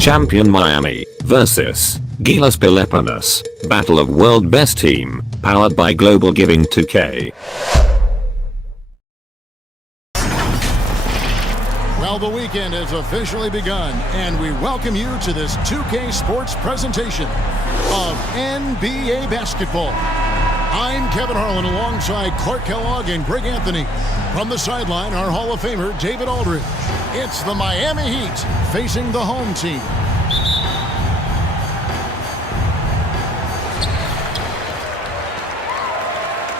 Champion Miami versus GILAS Pilipinas, Battle of World Best Team, powered by Global Giving 2K. Well, the weekend has officially begun, and we welcome you to this 2K Sports presentation of NBA basketball. I'm Kevin Harlan alongside Clark Kellogg and Greg Anthony. From the sideline, our Hall of Famer, David Aldridge. It's the Miami Heat facing the home team.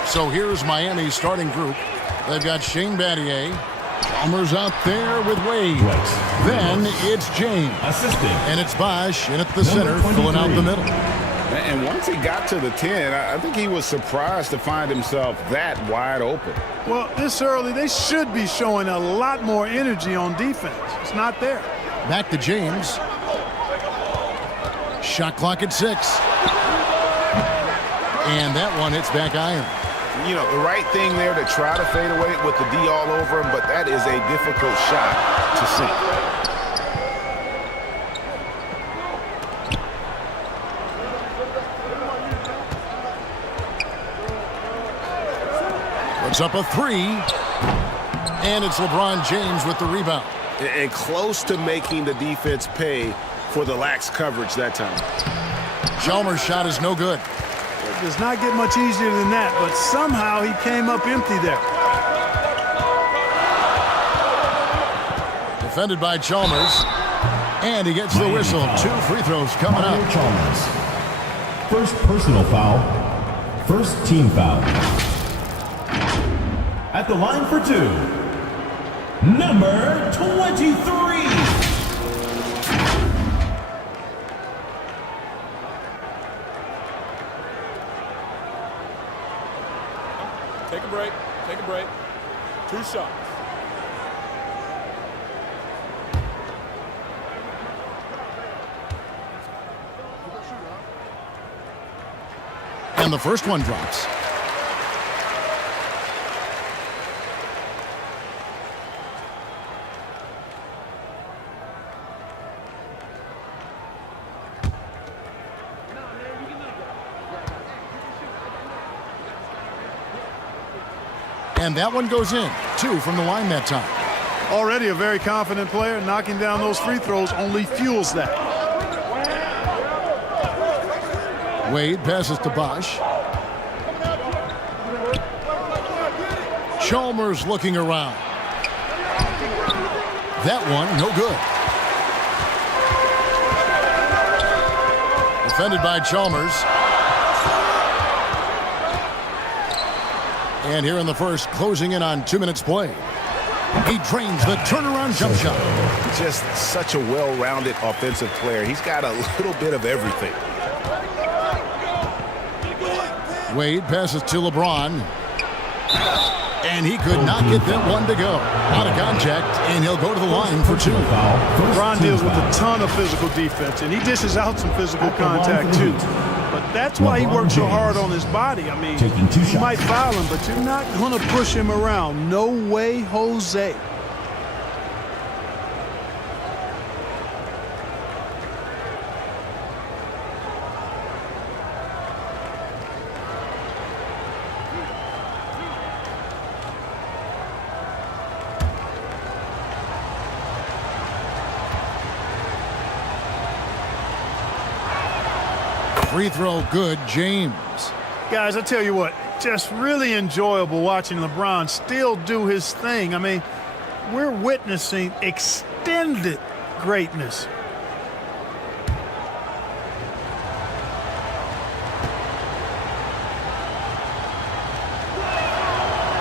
So here's Miami's starting group. They've got Shane Battier. Chalmers out there with Wade. Then it's James. Assisting. And it's Bosh in at the center, filling out the middle. And once he got to the 10, I think he was surprised to find himself that wide open. Well, this early, they should be showing a lot more energy on defense. It's not there. Back to James. Shot clock at 6. And that one hits back iron. You know, the right thing there to try to fade away with the D all over him, but that is a difficult shot to sink. Puts up a 3. And it's LeBron James with the rebound. And close to making the defense pay for the lax coverage that time. Chalmers' shot is no good. It does not get much easier than that, but somehow he came up empty there. Defended by Chalmers. And he gets the whistle. 2 free throws coming up. Chalmers. First personal foul. First team foul. At the line for 2, number 23. Take a break. Take a break. 2 shots. And the first one drops. And that one goes in. 2 from the line that time. Already a very confident player. Knocking down those free throws only fuels that. Wade passes to Bosh. Chalmers looking around. That one, no good. Defended by Chalmers. And here in the first, closing in on 2 minutes play. He drains the turnaround jump shot. Just such a well-rounded offensive player. He's got a little bit of everything. Wade passes to LeBron. And he could not get that one to go. Out of contact, and he'll go to the line for 2. LeBron deals with a ton of physical defense, and he dishes out some physical contact too. But that's why he works so hard on his body. I mean, you might foul him, but you're not going to push him around. No way, Jose. Free throw good, James. Guys, I tell you what, just really enjoyable watching LeBron still do his thing. I mean, we're witnessing extended greatness.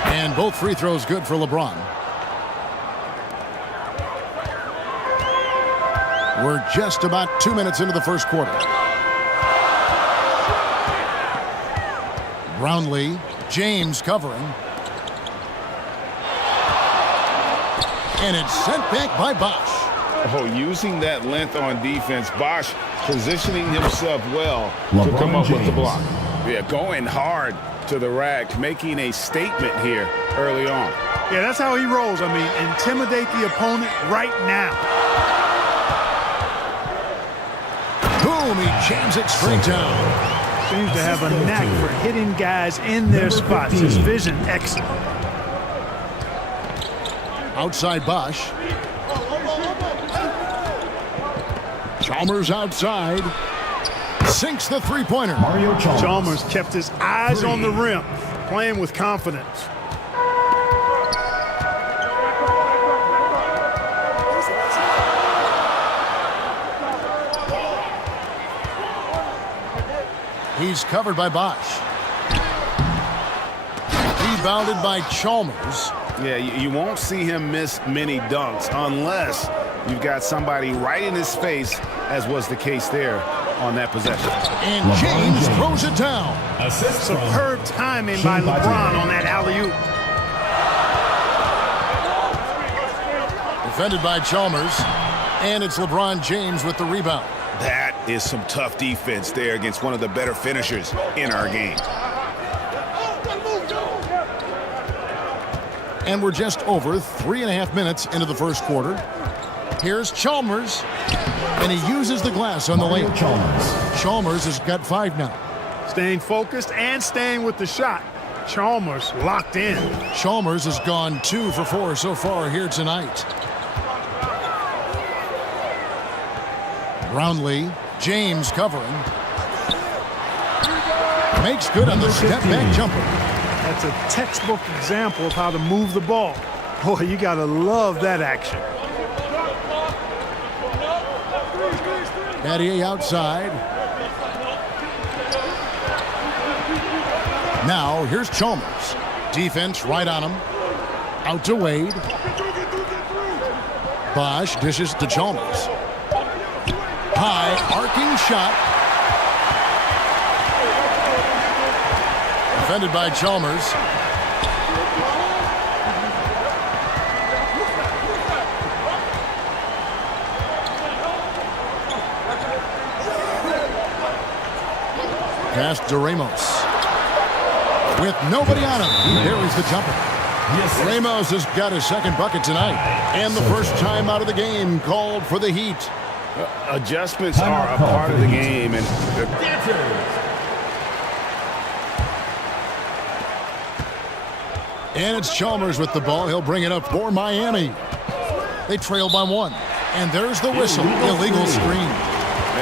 And both free throws good for LeBron. We're just about 2 minutes into the first quarter. Brownlee, James covering. And it's sent back by Bosh. Oh, using that length on defense, Bosh positioning himself well LeBron to come up James. with the block. Yeah, going hard to the rack, making a statement here early on. Yeah, that's how he rolls. I mean, intimidate the opponent right now. Boom, he jams it straight down. Seems to have a knack for hitting guys in their spots. His vision excellent. Outside Bosch. Chalmers outside. Sinks the three-pointer. Mario Chalmers kept his eyes on the rim, playing with confidence. He's covered by Bosch. Rebounded by Chalmers. Yeah, you won't see him miss many dunks unless you've got somebody right in his face, as was the case there on that possession. And James throws it down. Superb timing by LeBron on that alley-oop. Defended by Chalmers. And it's LeBron James with the rebound. That is some tough defense there against one of the better finishers in our game. And we're just over 3.5 minutes into the first quarter. Here's Chalmers. And he uses the glass on the lane. Chalmers has got 5 now. Staying focused and staying with the shot. Chalmers locked in. Chalmers has gone 2 for 4 so far here tonight. Brownlee, James covering. Makes good on the step-back jumper. That's a textbook example of how to move the ball. Boy, you got to love that action. Battier outside. Now, here's Chalmers. Defense right on him. Out to Wade. Bosch dishes to Chalmers. High, arcing shot. Defended by Chalmers. Pass to Ramos. With nobody on him, he buries the jumper. Ramos has got his second bucket tonight. And the first time out of the game called for the Heat. Adjustments are a part of the game. And it's Chalmers with the ball. He'll bring it up for Miami. They trail by 1. And there's the whistle. Illegal screen.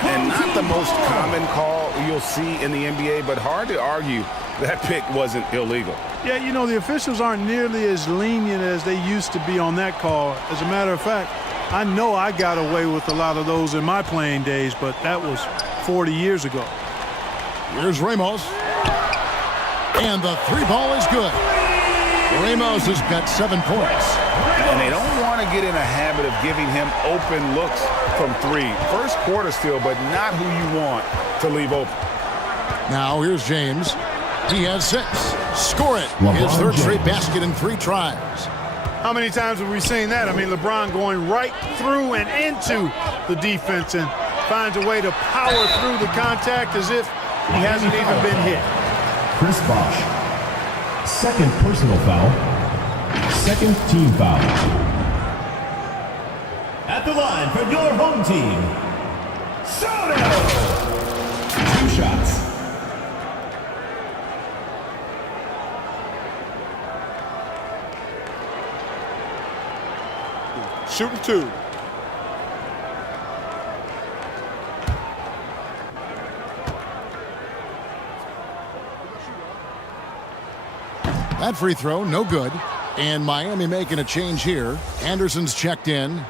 And not the most common call you'll see in the NBA, but hard to argue that pick wasn't illegal. Yeah, you know, the officials aren't nearly as lenient as they used to be on that call. As a matter of fact, I know I got away with a lot of those in my playing days, but that was 40 years ago. Here's Ramos. And the 3-ball is good. Ramos has got 7 points. And they don't want to get in a habit of giving him open looks from 3. First quarter still, but not who you want to leave open. Now here's James. He has 6. Score it. His third straight basket in 3 tries. How many times have we seen that? I mean, LeBron going right through and into the defense and finds a way to power through the contact as if he hasn't even been hit. Chris Bosch. Second personal foul. Second team foul. At the line for your home team, Sotto. 2 shots. Shooting 2. That free throw, no good. And Miami making a change here. Anderson's checked in.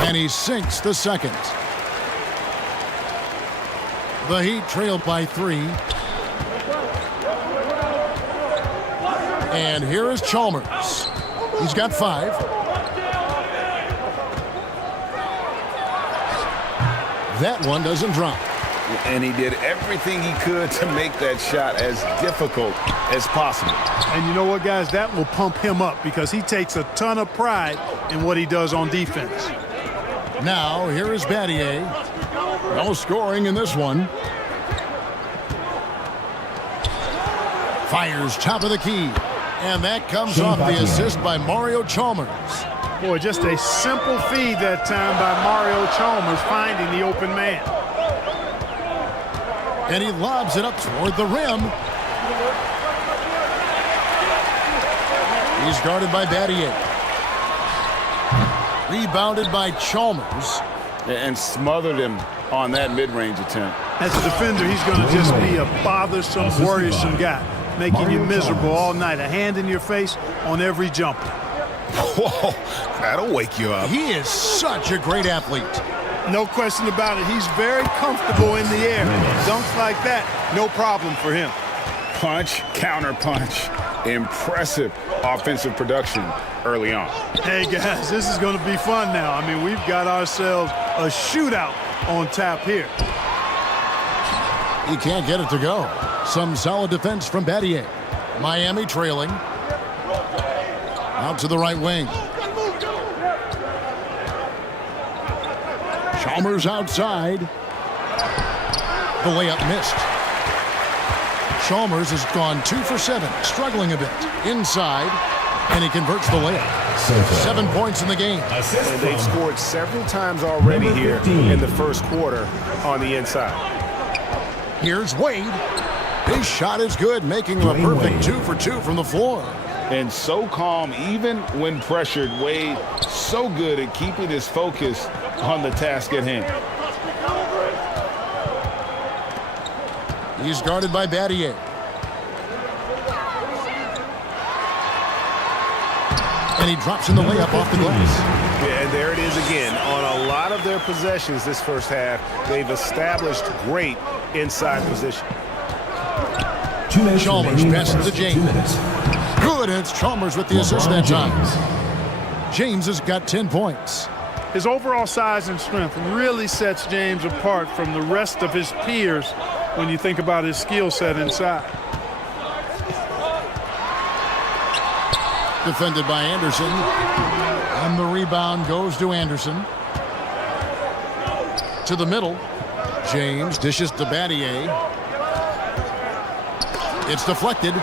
And he sinks the second. The Heat trailed by 3. And here is Chalmers. He's got 5. That one doesn't drop. And he did everything he could to make that shot as difficult as possible. And you know what, guys? That will pump him up because he takes a ton of pride in what he does on defense. Now, here is Battier. No scoring in this one. Fires top of the key. And that comes off the assist by Mario Chalmers. Boy, just a simple feed that time by Mario Chalmers finding the open man. And he lobs it up toward the rim. He's guarded by Battier. Rebounded by Chalmers. And smothered him on that mid-range attempt. As a defender, he's going to just be a bothersome, worrisome guy, making you miserable all night. A hand in your face on every jumper. Whoa, that'll wake you up. He is such a great athlete. No question about it. He's very comfortable in the air. Dunks like that, no problem for him. Punch, counter punch. Impressive offensive production early on. Hey, guys, this is going to be fun now. I mean, we've got ourselves a shootout on tap here. He can't get it to go. Some solid defense from Battier. Miami trailing. Out to the right wing. Chalmers outside. The layup missed. Chalmers has gone 2 for 7, struggling a bit. Inside, and he converts the layup. 7 points in the game. And they've scored several times already here in the first quarter on the inside. Here's Wade. His shot is good, making him a perfect 2 for 2 from the floor. And so calm, even when pressured. Wade so good at keeping his focus on the task at hand. He's guarded by Battier. And he drops in the layup off the glass. Yeah, and there it is again. On a lot of their possessions this first half, they've established great inside position. Chalmers passes to James. Good, and it's Chalmers with the assist that time. James has got 10 points. His overall size and strength really sets James apart from the rest of his peers when you think about his skill set inside. Defended by Anderson. And the rebound goes to Anderson. To the middle. James dishes to Battier. It's deflected.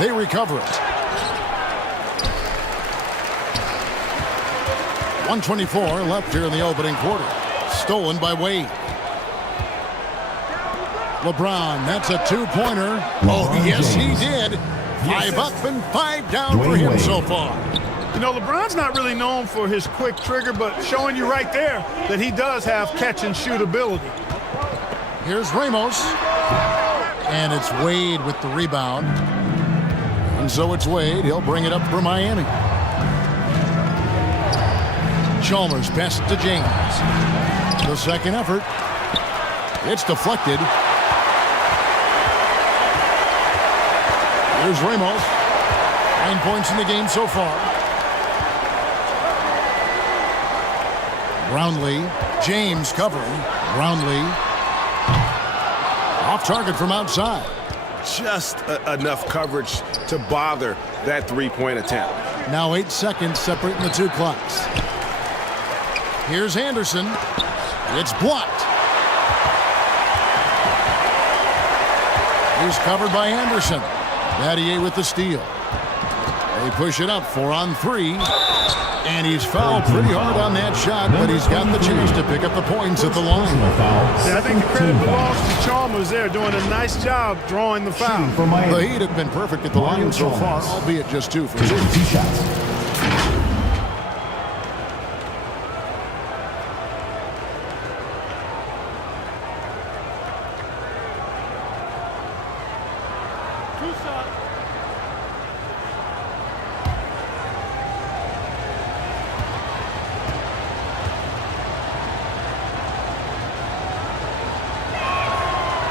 They recover it. 1:24 left here in the opening quarter. Stolen by Wade. LeBron, that's a 2-pointer. Oh, yes, he did. 5 up and 5 down for him so far. You know, LeBron's not really known for his quick trigger, but showing you right there that he does have catch-and-shoot ability. Here's Ramos. And it's Wade with the rebound. And so it's Wade. He'll bring it up for Miami. Chalmers passes to James. The second effort. It's deflected. Here's Ramos. 9 points in the game so far. Brownlee. James covering. Brownlee. Off target from outside. Just enough coverage to bother that three-point attempt. Now 8 seconds separating the two clocks. Here's Anderson. It's blocked. He's covered by Anderson. Battier with the steal. They push it up 4 on 3. And he's fouled pretty hard on that shot, but he's got the chance to pick up the points at the line. Yeah, I think the credit belongs to Chalmers there, doing a nice job drawing the foul. The Heat have been perfect at the line so far, albeit just 2 for 2. 2 shots.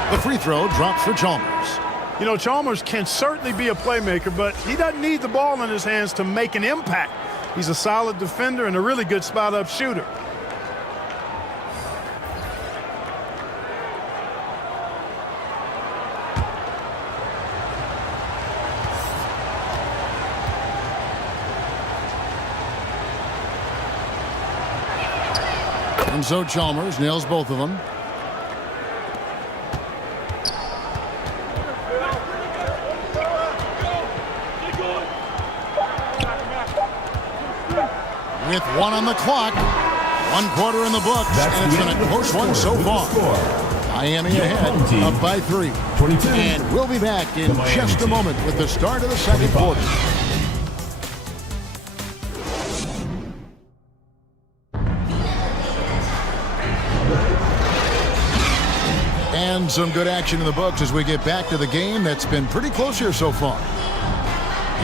The free throw drops for Chalmers. You know, Chalmers can certainly be a playmaker, but he doesn't need the ball in his hands to make an impact. He's a solid defender and a really good spot-up shooter. And so Chalmers nails both of them. With 1 on the clock, 1 quarter in the books, and it's been a close one so far. Miami ahead, up by 3. And we'll be back in just a moment with the start of the second quarter. And some good action in the books as we get back to the game that's been pretty close here so far.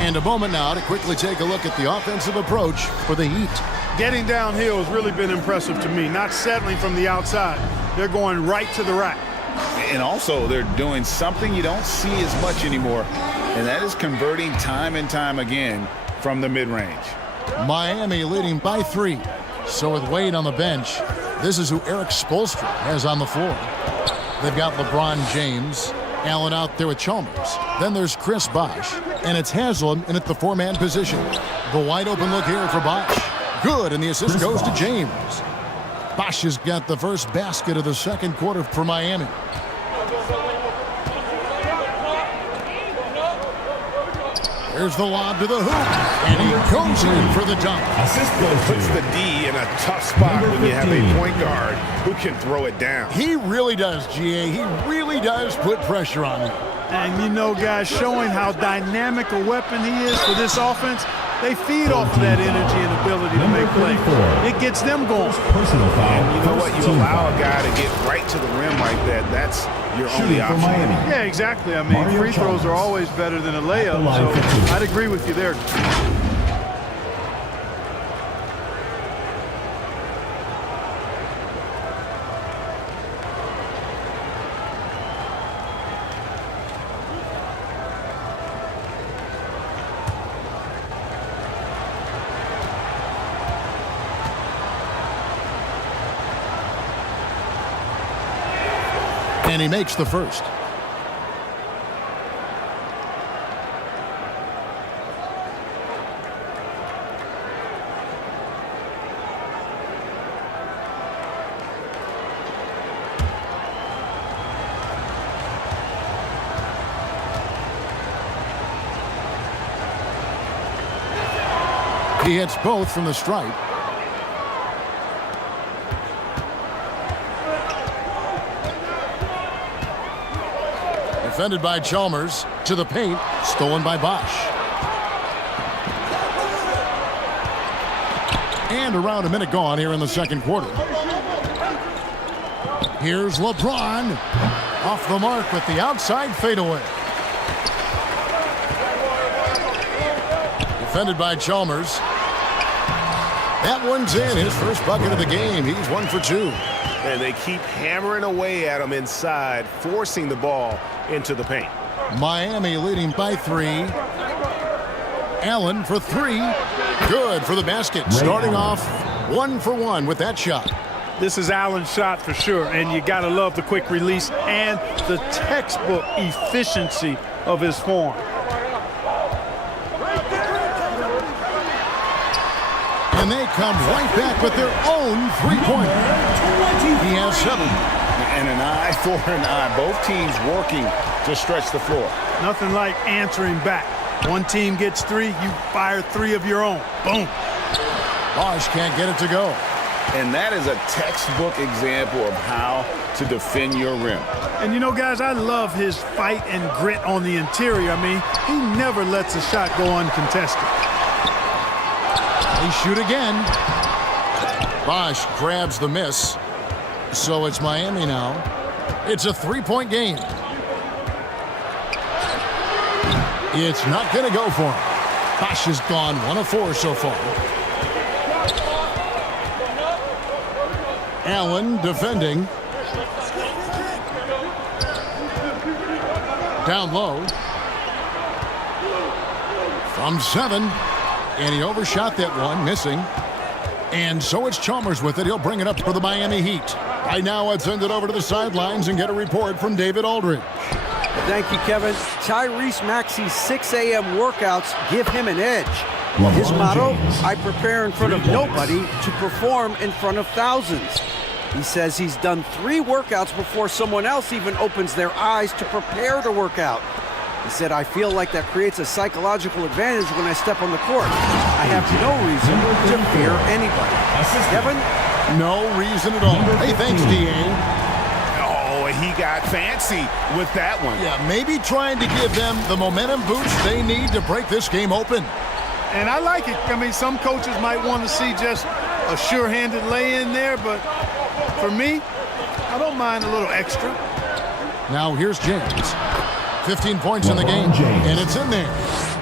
And a moment now to quickly take a look at the offensive approach for the Heat. Getting downhill has really been impressive to me, not settling from the outside. They're going right to the rack. And also, they're doing something you don't see as much anymore, and that is converting time and time again from the mid-range. Miami leading by 3. So with Wade on the bench, this is who Eric Spoelstra has on the floor. They've got LeBron James, Allen out there with Chalmers. Then there's Chris Bosh, and it's Haslam in at the 4-man position. The wide open look here for Bosh. Good, and the assist goes to James. Bosh has got the first basket of the second quarter for Miami. Here's the lob to the hoop, and he goes in for the dunk. Puts the D in a tough spot when you have a point guard who can throw it down. He really does, GA. He really does put pressure on you. And you know, guys, showing how dynamic a weapon he is for this offense, they feed off of that energy and ability to make plays. It gets them going. And you know what? You allow a guy to get right to the rim like that. That's your only option. Yeah, exactly. I mean, free throws are always better than a layup, so I'd agree with you there. And he makes the first. He hits both from the stripe. Defended by Chalmers, to the paint, stolen by Bosh. And around a minute gone here in the second quarter. Here's LeBron, off the mark with the outside fadeaway. Defended by Chalmers. That one's in, his first bucket of the game. He's 1 for 2. And they keep hammering away at him inside, forcing the ball into the paint. Miami leading by 3. Allen for 3. Good for the basket. Starting off 1 for 1 with that shot. This is Allen's shot for sure, and you got to love the quick release and the textbook efficiency of his form. And they come right back with their own three-pointer. He has 7. And an eye for an eye. Both teams working to stretch the floor. Nothing like answering back. One team gets 3, you fire 3 of your own. Boom. Bosh can't get it to go. And that is a textbook example of how to defend your rim. And you know, guys, I love his fight and grit on the interior. I mean, he never lets a shot go uncontested. They shoot again. Bosh grabs the miss. So it's Miami now. It's a 3-point game. It's not going to go for him. Bosh has gone 1 of 4 so far. Allen defending. Down low. From 7. And he overshot that one, missing. And so it's Chalmers with it. He'll bring it up for the Miami Heat. Right now, I'd send it over to the sidelines and get a report from David Aldridge. Thank you, Kevin. Tyrese Maxey's 6 a.m. workouts give him an edge. His motto, I prepare in front of nobody to perform in front of thousands. He says he's done 3 workouts before someone else even opens their eyes to prepare to work out. He said, I feel like that creates a psychological advantage when I step on the court. I have no reason to fear anybody. Kevin? No reason at all. Hey, thanks, D.A. Oh, he got fancy with that one. Yeah, maybe trying to give them the momentum boost they need to break this game open. And I like it. I mean, some coaches might want to see just a sure-handed lay-in there, but for me, I don't mind a little extra. Now here's James. 15 points in the game, and it's in there.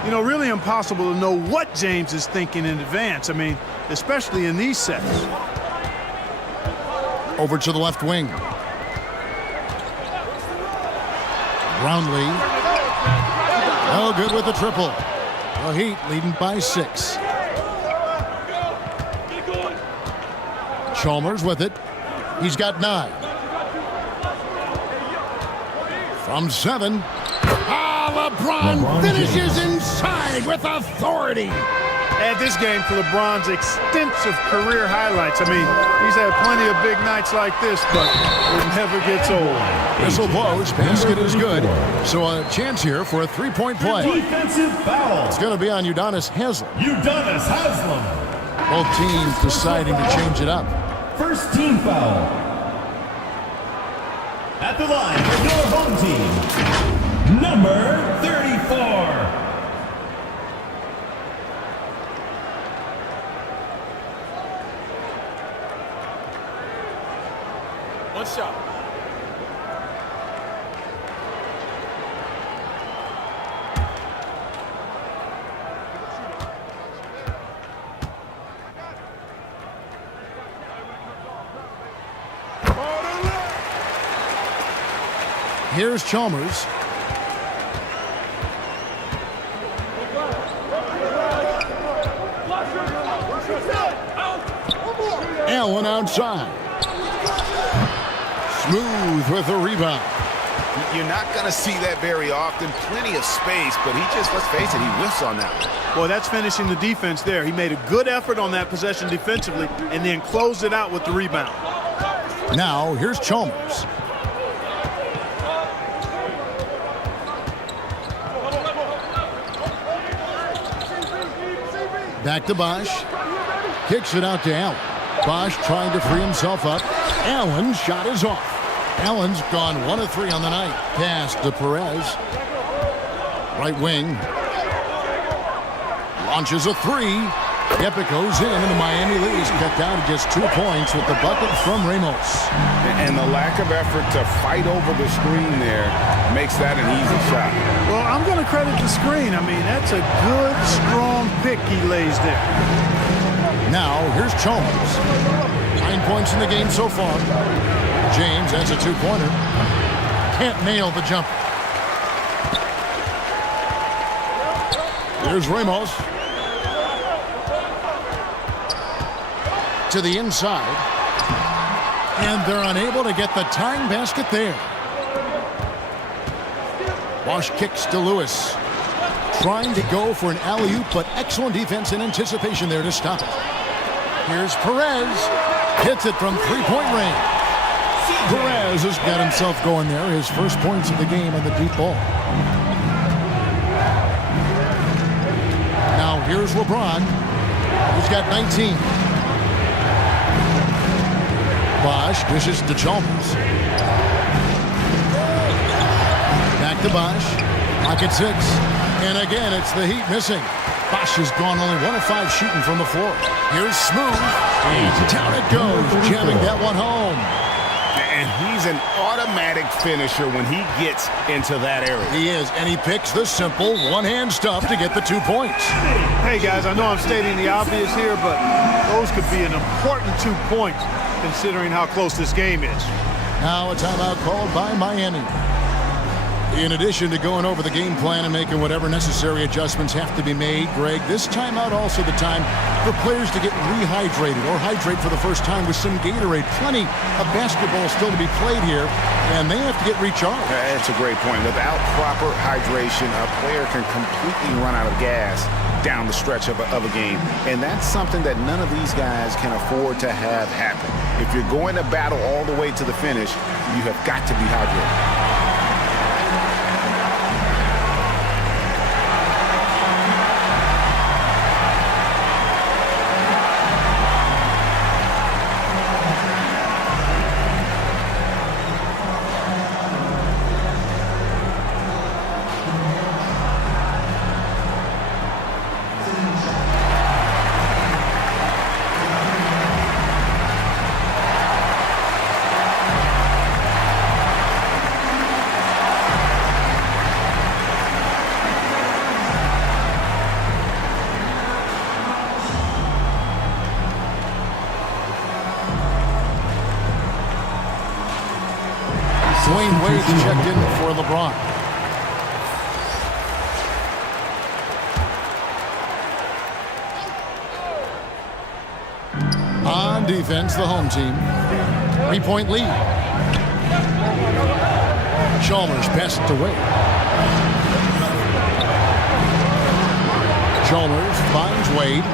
You know, really impossible to know what James is thinking in advance. I mean, especially in these sets. Over to the left wing. Brownlee. Oh, good with the triple. The Heat leading by 6. Chalmers with it. He's got 9. From 7. LeBron finishes inside with authority. Add this game to LeBron's extensive career highlights. I mean, he's had plenty of big nights like this, but it never gets old. Whistle blows. Basket is good. So a chance here for a 3-point play. Defensive foul. It's going to be on Udonis Haslem. Udonis Haslem. Both teams deciding to change it up. First team foul. At the line for your home team, number 34. One shot. Here's Chalmers. Allen outside. Smooth with the rebound. You're not going to see that very often. Plenty of space, but he just, let's face it, he whiffs on that one. Well, that's finishing the defense there. He made a good effort on that possession defensively and then closed it out with the rebound. Now, here's Chalmers. Back to Bosch. Kicks it out to Allen. Bosch trying to free himself up. Allen's shot is off. Allen's gone 1 of 3 on the night. Pass to Perez. Right wing. Launches a 3. Yep, it goes in, and the Miami leads cut down to just 2 points with the bucket from Ramos. And the lack of effort to fight over the screen there makes that an easy shot. Well, I'm going to credit the screen. I mean, that's a good, strong pick he lays there. Now, here's Chalmers. 9 points in the game so far. James has a 2-pointer. Can't nail the jumper. Here's Ramos. To the inside. And they're unable to get the tying basket there. Bosch kicks to Lewis. Trying to go for an alley-oop, but excellent defense and anticipation there to stop it. Here's Perez. Hits it from 3-point range. Perez has got himself going there. His first points of the game on the deep ball. Now here's LeBron. He's got 19. Bosch dishes to Chalmers. Back to Bosch. Pocket 6. And again, it's the Heat missing. Bosch has gone only 1 of 5 shooting from the floor. Here's Smooth. And down it goes, jamming that one home. And he's an automatic finisher when he gets into that area. He is, and he picks the simple one-hand stuff to get the 2 points. Hey, guys, I know I'm stating the obvious here, but those could be an important 2 points considering how close this game is. Now a timeout called by Miami. In addition to going over the game plan and making whatever necessary adjustments have to be made, Greg, this timeout also the time for players to get rehydrated or hydrate for the first time with some Gatorade. Plenty of basketball still to be played here, and they have to get recharged. That's a great point. Without proper hydration, a player can completely run out of gas down the stretch of a game. And that's something that none of these guys can afford to have happen. If you're going to battle all the way to the finish, you have got to be hydrated. Dwayne Wade's checked in for LeBron. On defense, the home team. 3-point lead. Chalmers passed it away. Chalmers finds Wade.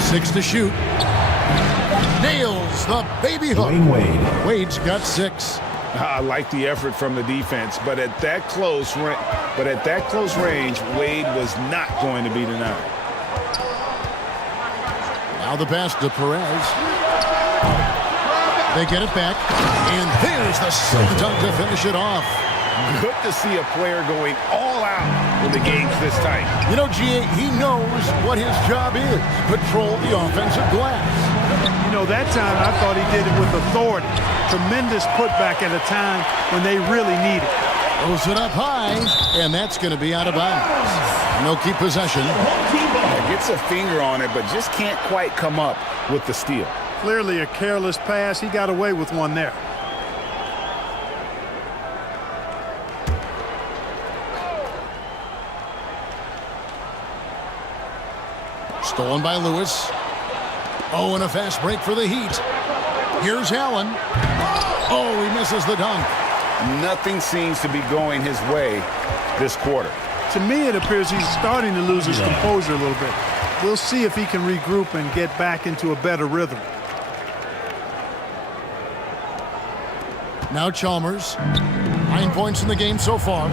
6 to shoot. Nails the baby hook. Wade. Wade's got 6. I like the effort from the defense, but at that close range, Wade was not going to be denied. Now the pass to Perez. They get it back, and there's the slam dunk to finish it off. Good to see a player going all out when the game's this tight. You know, G.A., he knows what his job is. Control the offensive glass. You know, that time I thought he did it with authority. Tremendous putback at a time when they really need it. Throws it up high, and that's going to be out of bounds. No keep possession. Gets a finger on it, but just can't quite come up with the steal. Clearly a careless pass. He got away with one there. Stolen by Lewis. Oh, and a fast break for the Heat. Here's Allen. Oh, he misses the dunk. Nothing seems to be going his way this quarter. To me, it appears he's starting to lose his composure a little bit. We'll see if he can regroup and get back into a better rhythm. Now Chalmers. 9 points in the game so far.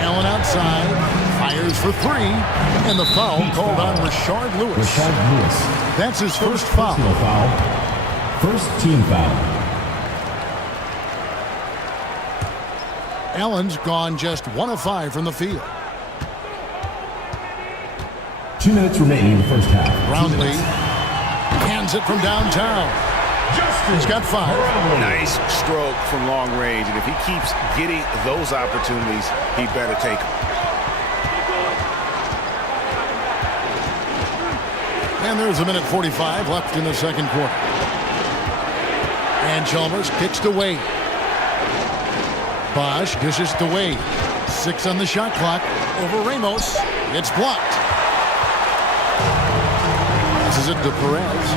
Allen outside. Fires for 3. And the foul called on Rashard Lewis. That's his first foul. First team foul. Allen's gone just 1 of 5 from the field. 2 minutes remaining in the first half. Brownlee hands it from downtown. He's got 5. Nice stroke from long range, and if he keeps getting those opportunities, he better take them. And there's 1:45 left in the second quarter. And Chalmers kicks to Wade. Bosch dishes to Wade. 6 on the shot clock. Over Ramos. It's blocked. This is it to Perez.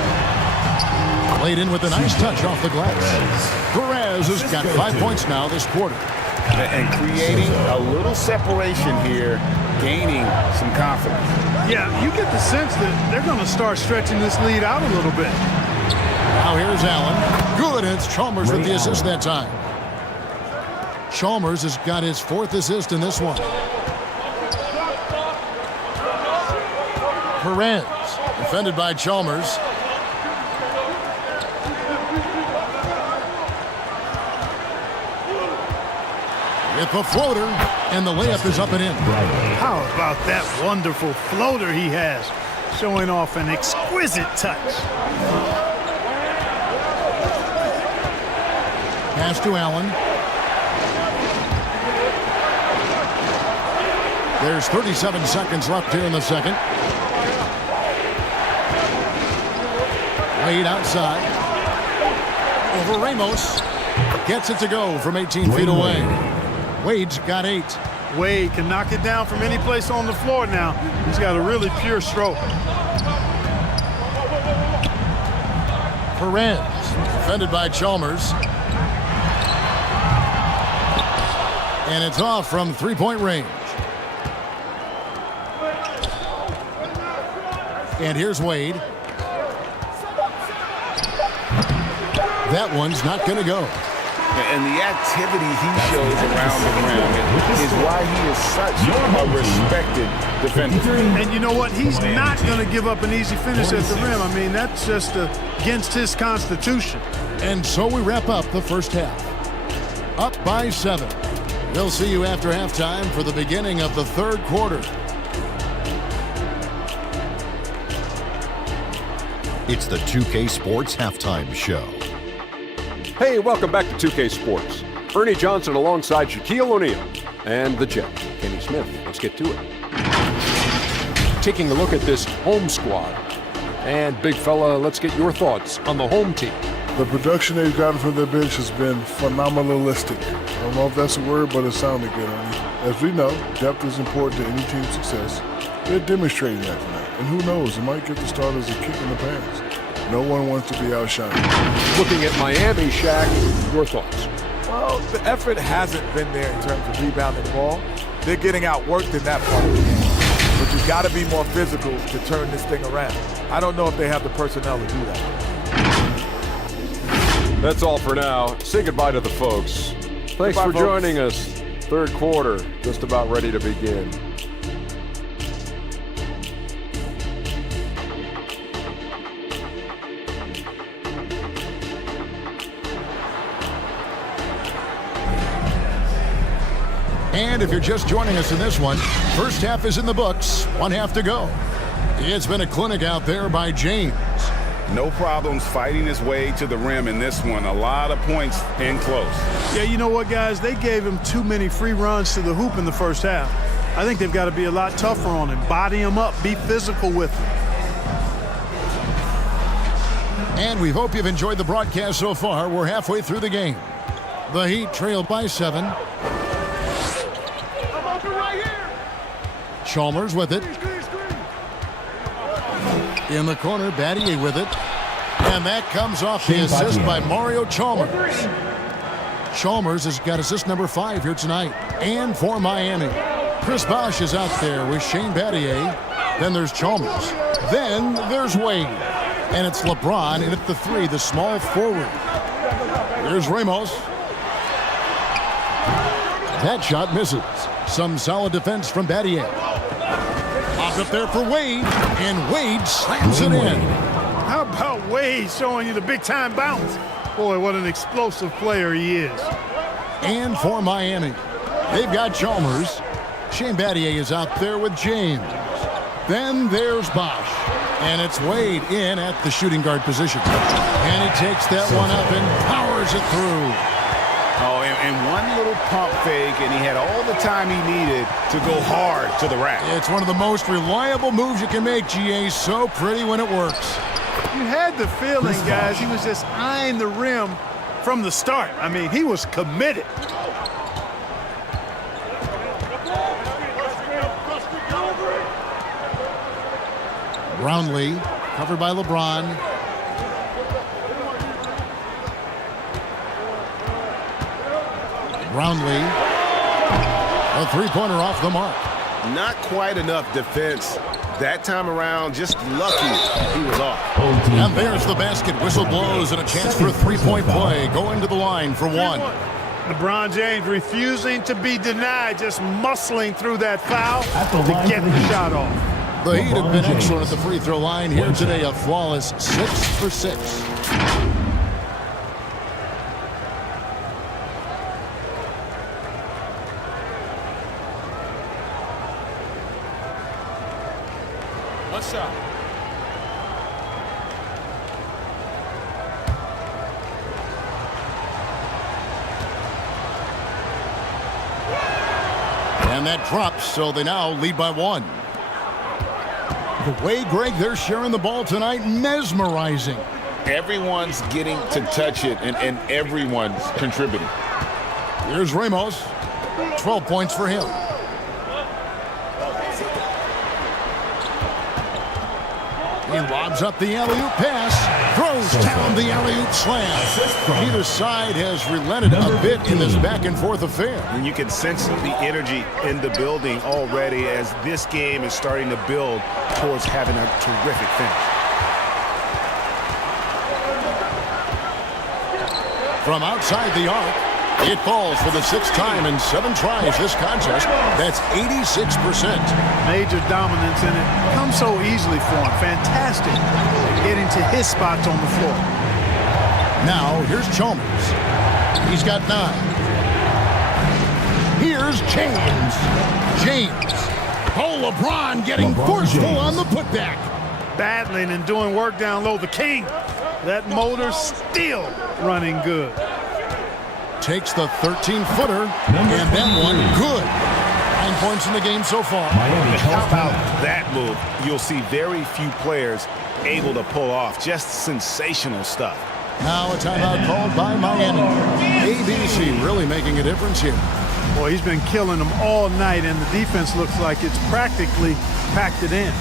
Played in with a nice touch off the glass. Perez has got 5 points now this quarter. And creating a little separation here, gaining some confidence. Yeah, you get the sense that they're going to start stretching this lead out a little bit. Now here's Allen. Good, and it's Chalmers with the assist that time. Chalmers has got his 4th assist in this one. Perez, defended by Chalmers. With the floater, and the layup is up and in. How about that wonderful floater he has, showing off an exquisite touch. Pass to Allen. There's 37 seconds left here in the second. Wade outside. Over Ramos. Gets it to go from 18 feet away. Wade's got 8. Wade can knock it down from any place on the floor now. He's got a really pure stroke. Perez, defended by Chalmers. And it's off from three-point range. And here's Wade. That one's not going to go. And the activity he shows around the rim is why he is such a respected defender. And you know what? He's not going to give up an easy finish at the rim. I mean, that's just against his constitution. And so we wrap up the first half. Up by 7. We'll see you after halftime for the beginning of the third quarter. It's the 2K Sports Halftime Show. Hey, welcome back to 2K Sports. Ernie Johnson alongside Shaquille O'Neal and the Jet, Kenny Smith. Let's get to it. Taking a look at this home squad. And big fella, let's get your thoughts on the home team. The production they've gotten from their bench has been phenomenalistic. I don't know if that's a word, but it sounded good, Ernie. As we know, depth is important to any team's success. They're demonstrating that tonight. And who knows, it might get the starters a kick in the pants. No one wants to be outshined. Looking at Miami, Shaq, your thoughts? Well, the effort hasn't been there in terms of rebounding the ball. They're getting outworked in that part of the game. But you've got to be more physical to turn this thing around. I don't know if they have the personnel to do that. That's all for now. Say goodbye to the folks. Thanks for joining us. Third quarter, just about ready to begin. And if you're just joining us in this one, first half is in the books, one half to go. It's been a clinic out there by James. No problems fighting his way to the rim in this one. A lot of points in close. Yeah, you know what, guys? They gave him too many free runs to the hoop in the first half. I think they've got to be a lot tougher on him. Body him up. Be physical with him. And we hope you've enjoyed the broadcast so far. We're halfway through the game. The Heat trail by 7. Chalmers with it. In the corner, Battier with it. And that comes off the assist by Mario Chalmers. Chalmers has got assist number 5 here tonight. And for Miami, Chris Bosh is out there with Shane Battier. Then there's Chalmers. Then there's Wade. And it's LeBron in at the 3, the small forward. Here's Ramos. That shot misses. Some solid defense from Battier. Up there for Wade, and Wade slams it in. How about Wade showing you the big-time bounce? Boy, what an explosive player he is. And for Miami, they've got Chalmers. Shane Battier is out there with James. Then there's Bosh, and it's Wade in at the shooting guard position. And he takes that one up and powers it through. Oh, and one little pump fake, and he had all the time he needed to go hard to the rack. It's one of the most reliable moves you can make, GA. So pretty when it works. You had the feeling, guys, he was just eyeing the rim from the start. I mean, he was committed. Brownlee, covered by LeBron. Brownlee, a three-pointer off the mark. Not quite enough defense that time around. Just lucky he was off. And there's the basket. Whistle blows and a chance for a three-point play. Going to the line for 1. LeBron James refusing to be denied, just muscling through that foul to get the shot off. The Heat have been excellent at the free throw line here today. A flawless 6 for 6. Let's shot. And that drops, so they now lead by 1. The way, Greg, they're sharing the ball tonight, mesmerizing. Everyone's getting to touch it, and everyone's contributing. Here's Ramos. 12 points for him. He lobs up the alley-oop pass, throws down the alley-oop slam. Either side has relented a bit in this back-and-forth affair. And you can sense the energy in the building already as this game is starting to build towards having a terrific finish. From outside the arc, it falls for the 6th time in 7 tries this contest. That's 86%. Major dominance in it. Comes so easily for him. Fantastic at getting to his spots on the floor. Now, here's Chalmers. He's got 9. Here's James. Oh, LeBron getting forceful on the putback. Battling and doing work down low. The king. That motor still running good. Takes the 13-footer, and that one good. 9 points in the game so far. How about that move? You'll see very few players able to pull off. Just sensational stuff. Now a timeout called by Miami. ABC really making a difference here. Boy, he's been killing them all night, and the defense looks like it's practically packed it in.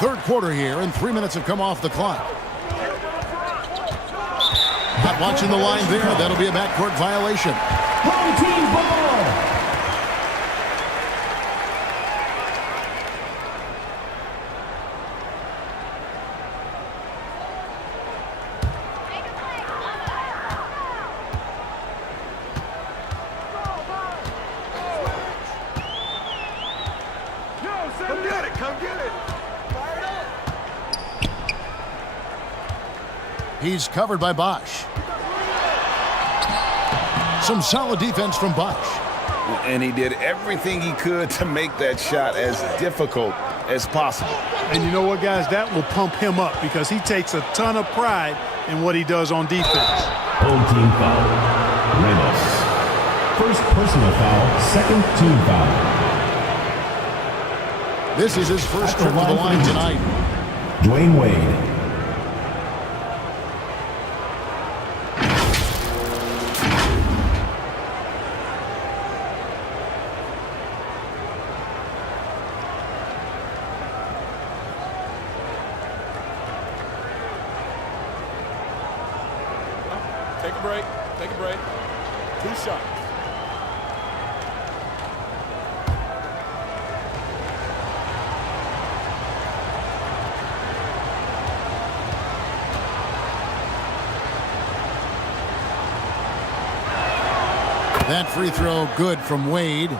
Third quarter here, and 3 minutes have come off the clock. Not watching the line there. That'll be a backcourt violation. Home team ball. Come get it, come get it. He's covered by Bosch. Some solid defense from Bosch. And he did everything he could to make that shot as difficult as possible. And you know what, guys? That will pump him up because he takes a ton of pride in what he does on defense. Home team foul. Ramos. First personal foul, second team foul. This is his first trip to the line tonight. Dwayne Wade. Take a break. Take a break. 2 shots. That free throw good from Wade.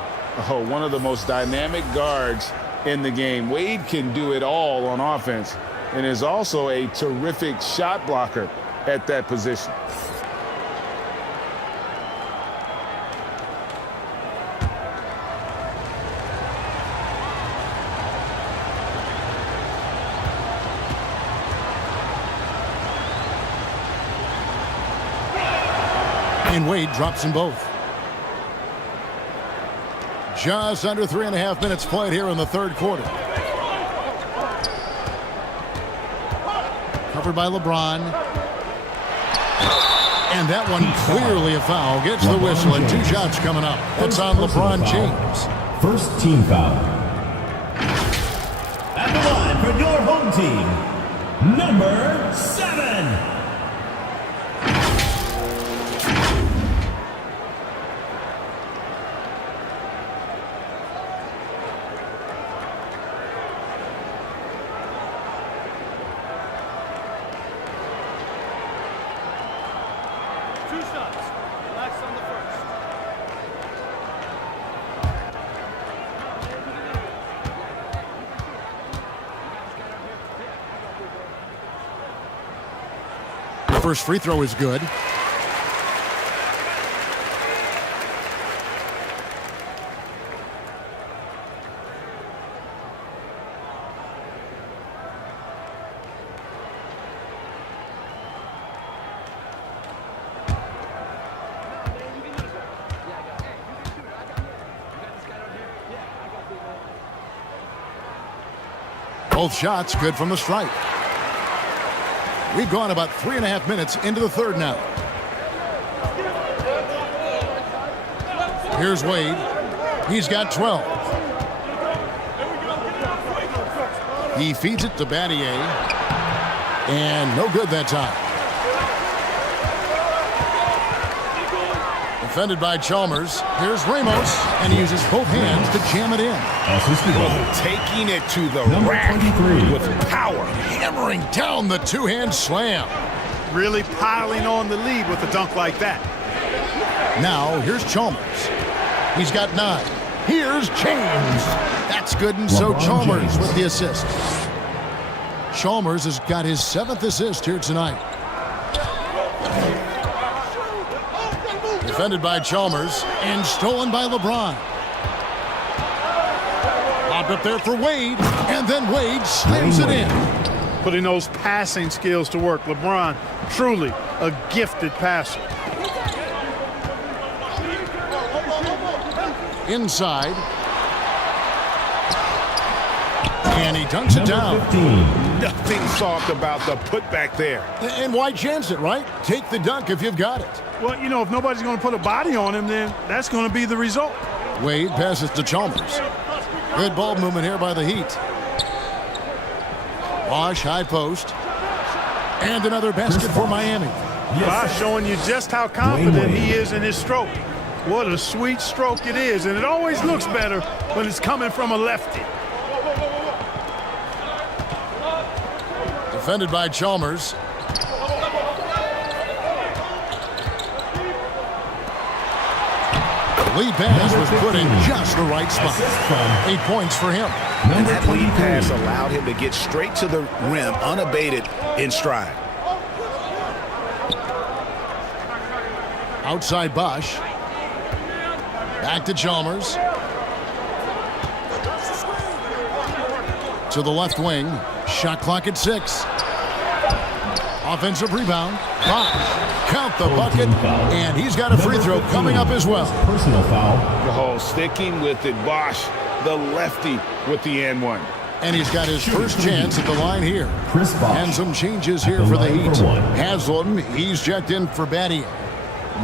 Oh, one of the most dynamic guards in the game. Wade can do it all on offense and is also a terrific shot blocker at that position. And Wade drops them both. Just under 3.5 minutes played here in the third quarter. Covered by LeBron. And that one clearly a foul. Gets the whistle and 2 shots coming up. That's on LeBron James. First team foul. At the line for your home team, number 7. First free throw is good. Both shots good from the stripe. We've gone about 3.5 minutes into the third now. Here's Wade. He's got 12. He feeds it to Battier. And no good that time. Defended by Chalmers. Here's Ramos. And he uses both hands to jam it in. Taking it to the rack with power. Hammering down the two-hand slam. Really piling on the lead with a dunk like that. Now, here's Chalmers. He's got 9. Here's James. That's good, and so Chalmers with the assist. Chalmers has got his 7th assist here tonight. Defended by Chalmers and stolen by LeBron. Popped up there for Wade, and then Wade slams it in. Putting those passing skills to work. LeBron, truly a gifted passer. Inside. And he dunks it down. 15. Nothing soft about the putback there. And why chance it, right? Take the dunk if you've got it. Well, you know, if nobody's going to put a body on him, then that's going to be the result. Wade passes to Chalmers. Good ball movement here by the Heat. Bosch, high post. And another basket for Miami. Bosch showing you just how confident he is in his stroke. What a sweet stroke it is, and it always looks better when it's coming from a lefty. Defended by Chalmers. The lead pass was put in just the right spot. 8 points for him. And that lead pass allowed him to get straight to the rim unabated in stride. Outside Bosch. Back to Chalmers. To the left wing. Shot clock at 6. Offensive rebound. Bosch. Count the bucket. And he's got a free throw coming up as well. Personal foul. Oh, sticking with it, Bosch, the lefty with the N1. And he's got his first chance at the line here. Chris Bosch. And some changes here for the Heat. Haslam, he's checked in for Battier.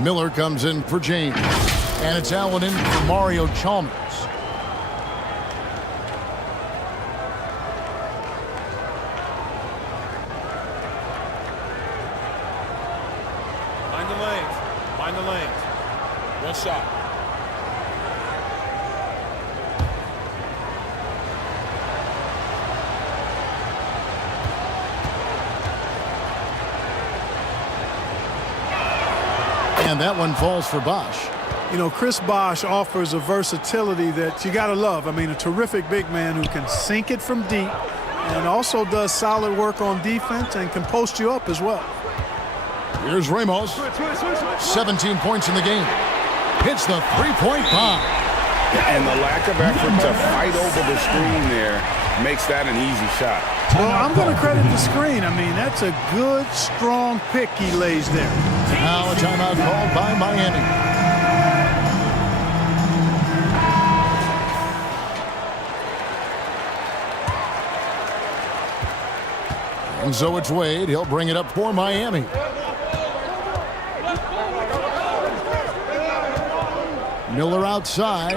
Miller comes in for James. And it's Allen in for Mario Chalmers. Find the lanes. Find the lanes. One shot. And that one falls for Bosch. You know, Chris Bosch offers a versatility that you got to love. I mean, a terrific big man who can sink it from deep and also does solid work on defense and can post you up as well. Here's Ramos. 17 points in the game. Hits the three-point bomb. And the lack of effort to fight over the screen there makes that an easy shot. Well, I'm going to credit the screen. I mean, that's a good, strong pick he lays there. Now a timeout called by Miami. And so it's Wade. He'll bring it up for Miami. Miller outside.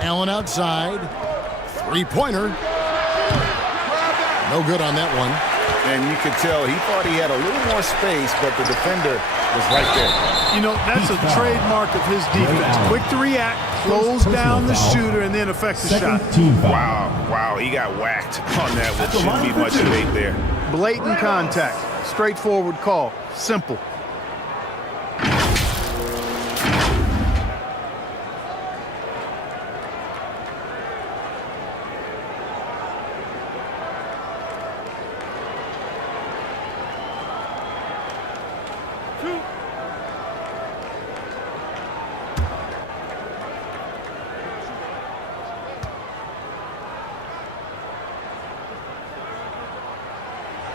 Allen outside. Three-pointer. No good on that one. And you could tell he thought he had a little more space, but the defender was right there. You know, that's a trademark of his defense. Quick to react, close down the shooter, and then affect the shot. Wow, he got whacked on that one. Shouldn't be much debate there. Blatant contact. Straightforward call. Simple.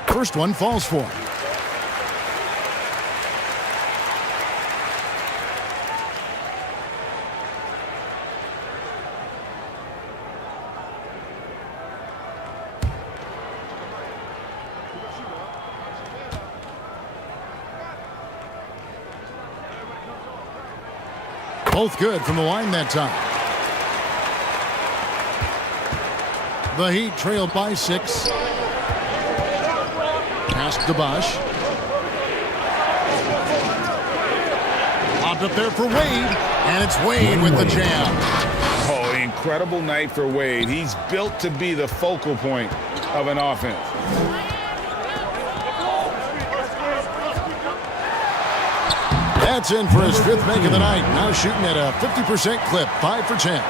First one falls for him. Both good from the line that time. The Heat trailed by 6. Past DeBosch. Popped up there for Wade. And it's Wade with the jam. Oh, incredible night for Wade. He's built to be the focal point of an offense. That's in for his 5th make of the night. Now shooting at a 50% clip, 5 for 10.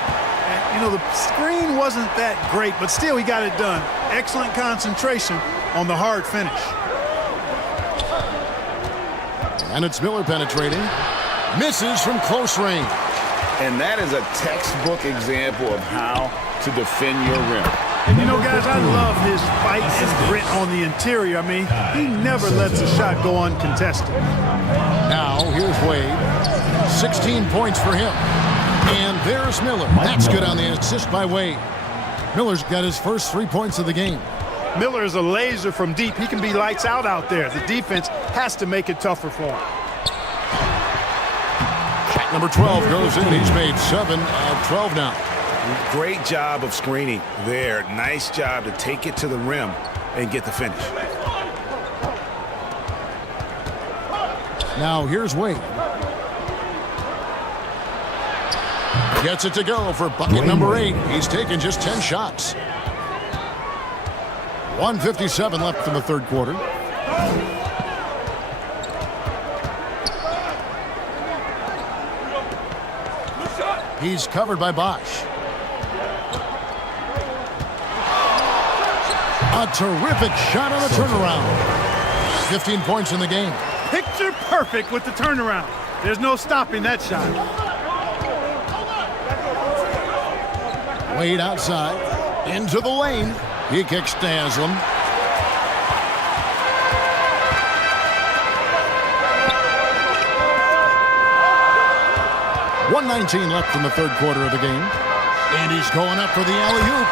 You know, the screen wasn't that great, but still he got it done. Excellent concentration on the hard finish. And it's Miller penetrating. Misses from close range. And that is a textbook example of how to defend your rim. And you know, guys, I love his fight and grit on the interior. I mean, he never lets a shot go uncontested. Now, here's Wade. 16 points for him. And there's Miller. That's good on the assist by Wade. Miller's got his first 3 points of the game. Miller is a laser from deep. He can be lights out there. The defense has to make it tougher for him. Shot number 12 goes in. He's made 7 of 12 now. Great job of screening there. Nice job to take it to the rim and get the finish. Now here's Wade. Gets it to go for bucket number 8. He's taken just 10 shots. 1:57 left in the third quarter. He's covered by Bosch. A terrific shot on the turnaround. 15 points in the game. Picture perfect with the turnaround. There's no stopping that shot. Wade outside. Into the lane. He kicks to Haslam. .119 left in the third quarter of the game. And he's going up for the alley-oop.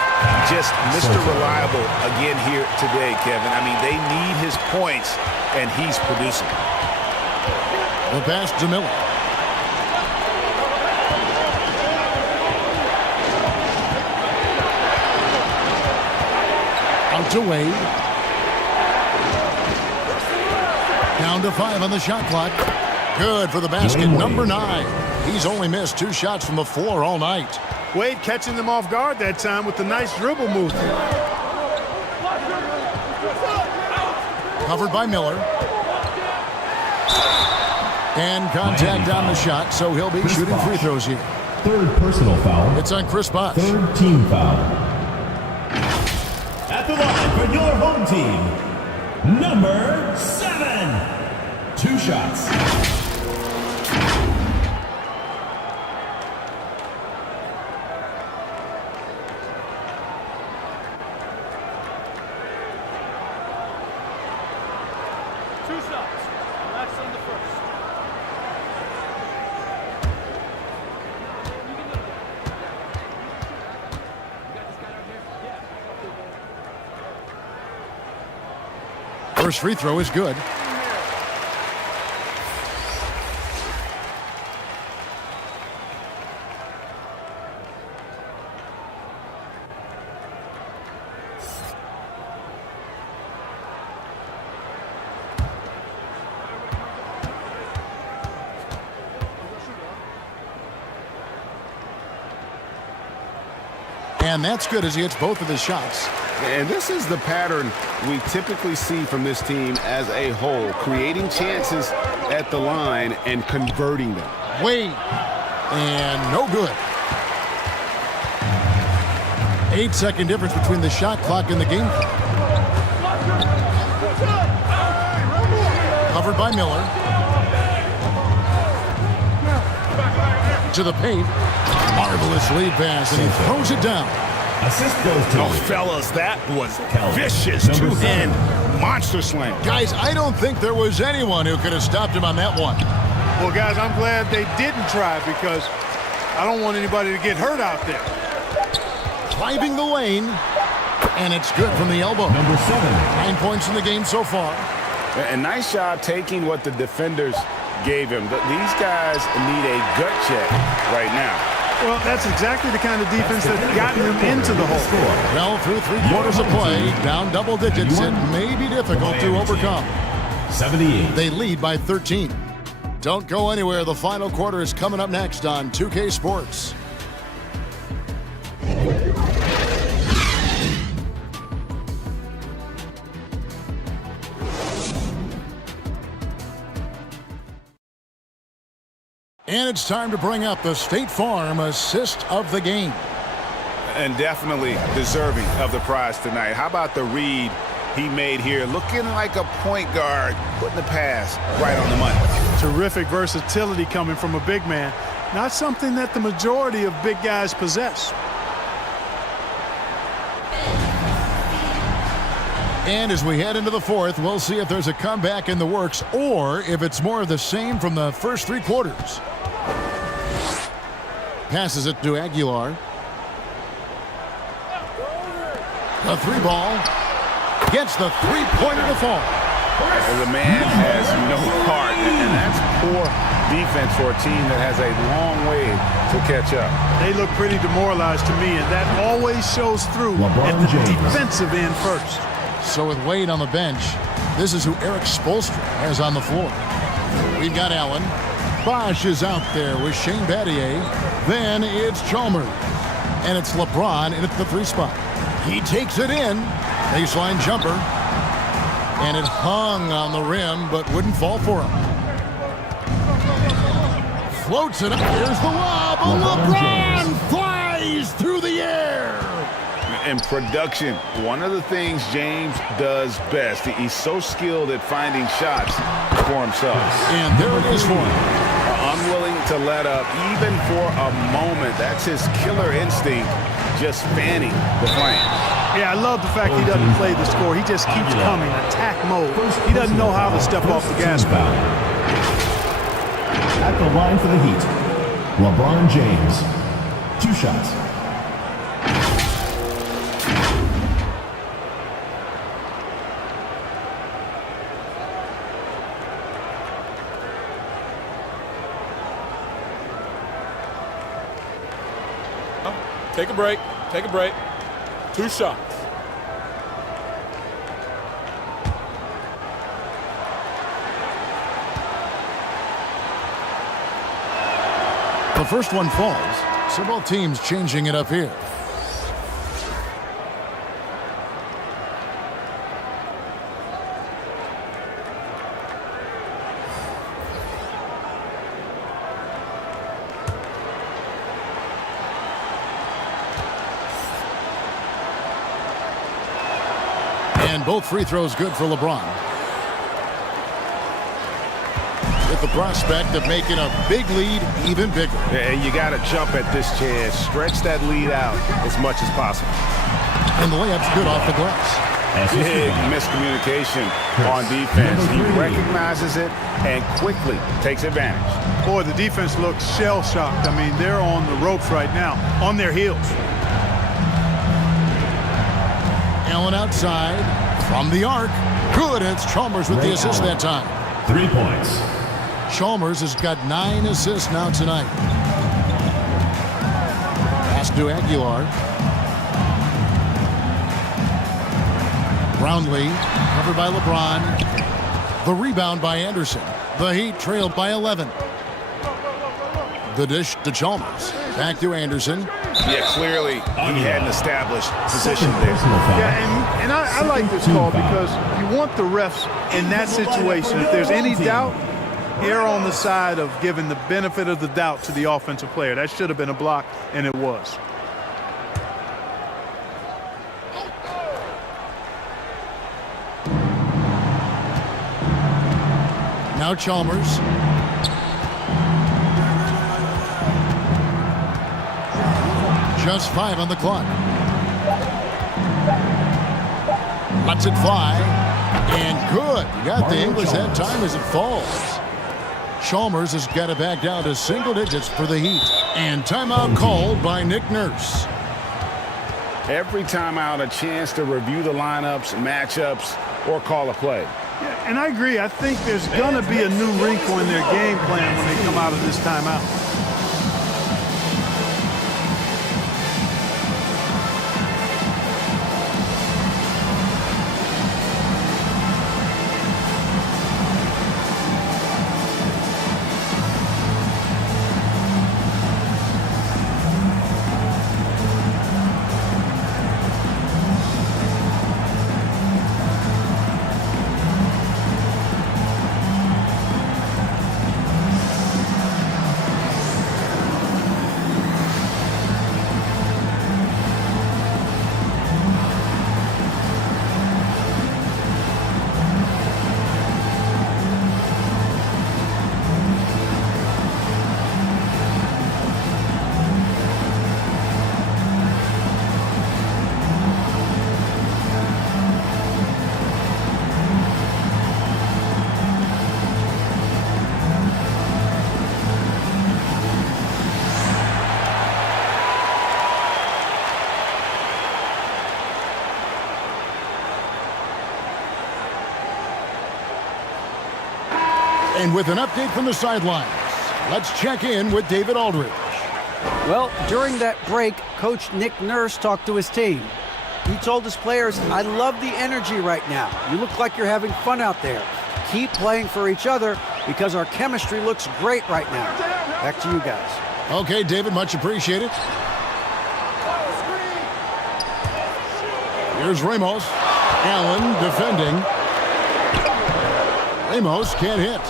Just Mr. Reliable again here today, Kevin. I mean, they need his points, and he's producing. The pass to Miller. Out to Wade. Down to 5 on the shot clock. Good for the basket, number 9. He's only missed 2 shots from the floor all night. Wade catching them off guard that time with the nice dribble move. Covered by Miller. And contact on the shot, so he'll be shooting free throws here. Third personal foul. It's on Chris Bosh. Third team foul. At the line for your home team, number 7. 2 shots. First free throw is good. And that's good as he hits both of his shots. And this is the pattern we typically see from this team as a whole, creating chances at the line and converting them. Wade. And no good. 8-second difference between the shot clock and the game clock. Covered by Miller. To the paint. Marvelous lead pass, and he throws it down. Assist goes to fellas, that was vicious. Two-hand monster slam. Guys, I don't think there was anyone who could have stopped him on that one. Well, guys, I'm glad they didn't try because I don't want anybody to get hurt out there. Driving the lane, and it's good from the elbow. Number 7. 9 points in the game so far. A nice job taking what the defenders gave him. These guys need a gut check right now. Well, that's exactly the kind of defense that got him into the hole. Well, through 3 quarters of play, down double digits, it may be difficult to overcome. 78. They lead by 13. Don't go anywhere. The final quarter is coming up next on 2K Sports. And it's time to bring up the State Farm assist of the game. And definitely deserving of the prize tonight. How about the read he made here? Looking like a point guard, putting the pass right on the money. Terrific versatility coming from a big man. Not something that the majority of big guys possess. And as we head into the fourth, we'll see if there's a comeback in the works or if it's more of the same from the first 3 quarters. Passes it to Aguilar. The 3-ball. Gets the 3-pointer to fall. The man has no heart, and that's poor defense for a team that has a long way to catch up. They look pretty demoralized to me, and that always shows through at the defensive end first. So with Wade on the bench, this is who Eric Spoelstra has on the floor. We've got Allen. Bosch is out there with Shane Battier. Then it's Chalmers. And it's LeBron in at the 3 spot. He takes it in. Baseline jumper. And it hung on the rim, but wouldn't fall for him. Floats it up. Here's the lob. LeBron flies through the air. In production, one of the things James does best, he's so skilled at finding shots for himself. And there it is for him. Unwilling to let up even for a moment. That's his killer instinct, just fanning the flame. Yeah, I love the fact he doesn't play the score. He just keeps coming, attack mode. He doesn't know how to step off the gas pedal. At the line for the Heat, LeBron James. 2 shots. Take a break. Take a break. 2 shots. The first one falls, so both teams changing it up here. And both free throws good for LeBron. With the prospect of making a big lead even bigger. And you got to jump at this chance. Stretch that lead out as much as possible. And the layup's good off the glass. Big miscommunication on defense. He recognizes it and quickly takes advantage. Boy, the defense looks shell-shocked. I mean, they're on the ropes right now, on their heels. Allen outside from the arc. Good. It's Chalmers with the assist that time. 3 points. Chalmers has got 9 assists now tonight. Pass to Aguilar. Brownlee, covered by LeBron. The rebound by Anderson. The Heat trailed by 11. The dish to Chalmers. Back to Anderson. Yeah, clearly he had an established position there. Yeah, and I like this call because you want the refs in that situation. If there's any doubt, err on the side of giving the benefit of the doubt to the offensive player. That should have been a block, and it was. Now Chalmers. Just 5 on the clock. Lets it fly. And good. You got the English that time as it falls. Chalmers has got it back down to single digits for the Heat. And timeout called by Nick Nurse. Every timeout, a chance to review the lineups, matchups, or call a play. Yeah, and I agree. I think there's going to be a new wrinkle in their game plan when they come out of this timeout. And with an update from the sidelines, let's check in with David Aldridge. Well, during that break, Coach Nick Nurse talked to his team. He told his players, "I love the energy right now. You look like you're having fun out there. Keep playing for each other because our chemistry looks great right now." Back to you guys. Okay, David, much appreciated. Here's Ramos. Allen defending. Ramos can't hit.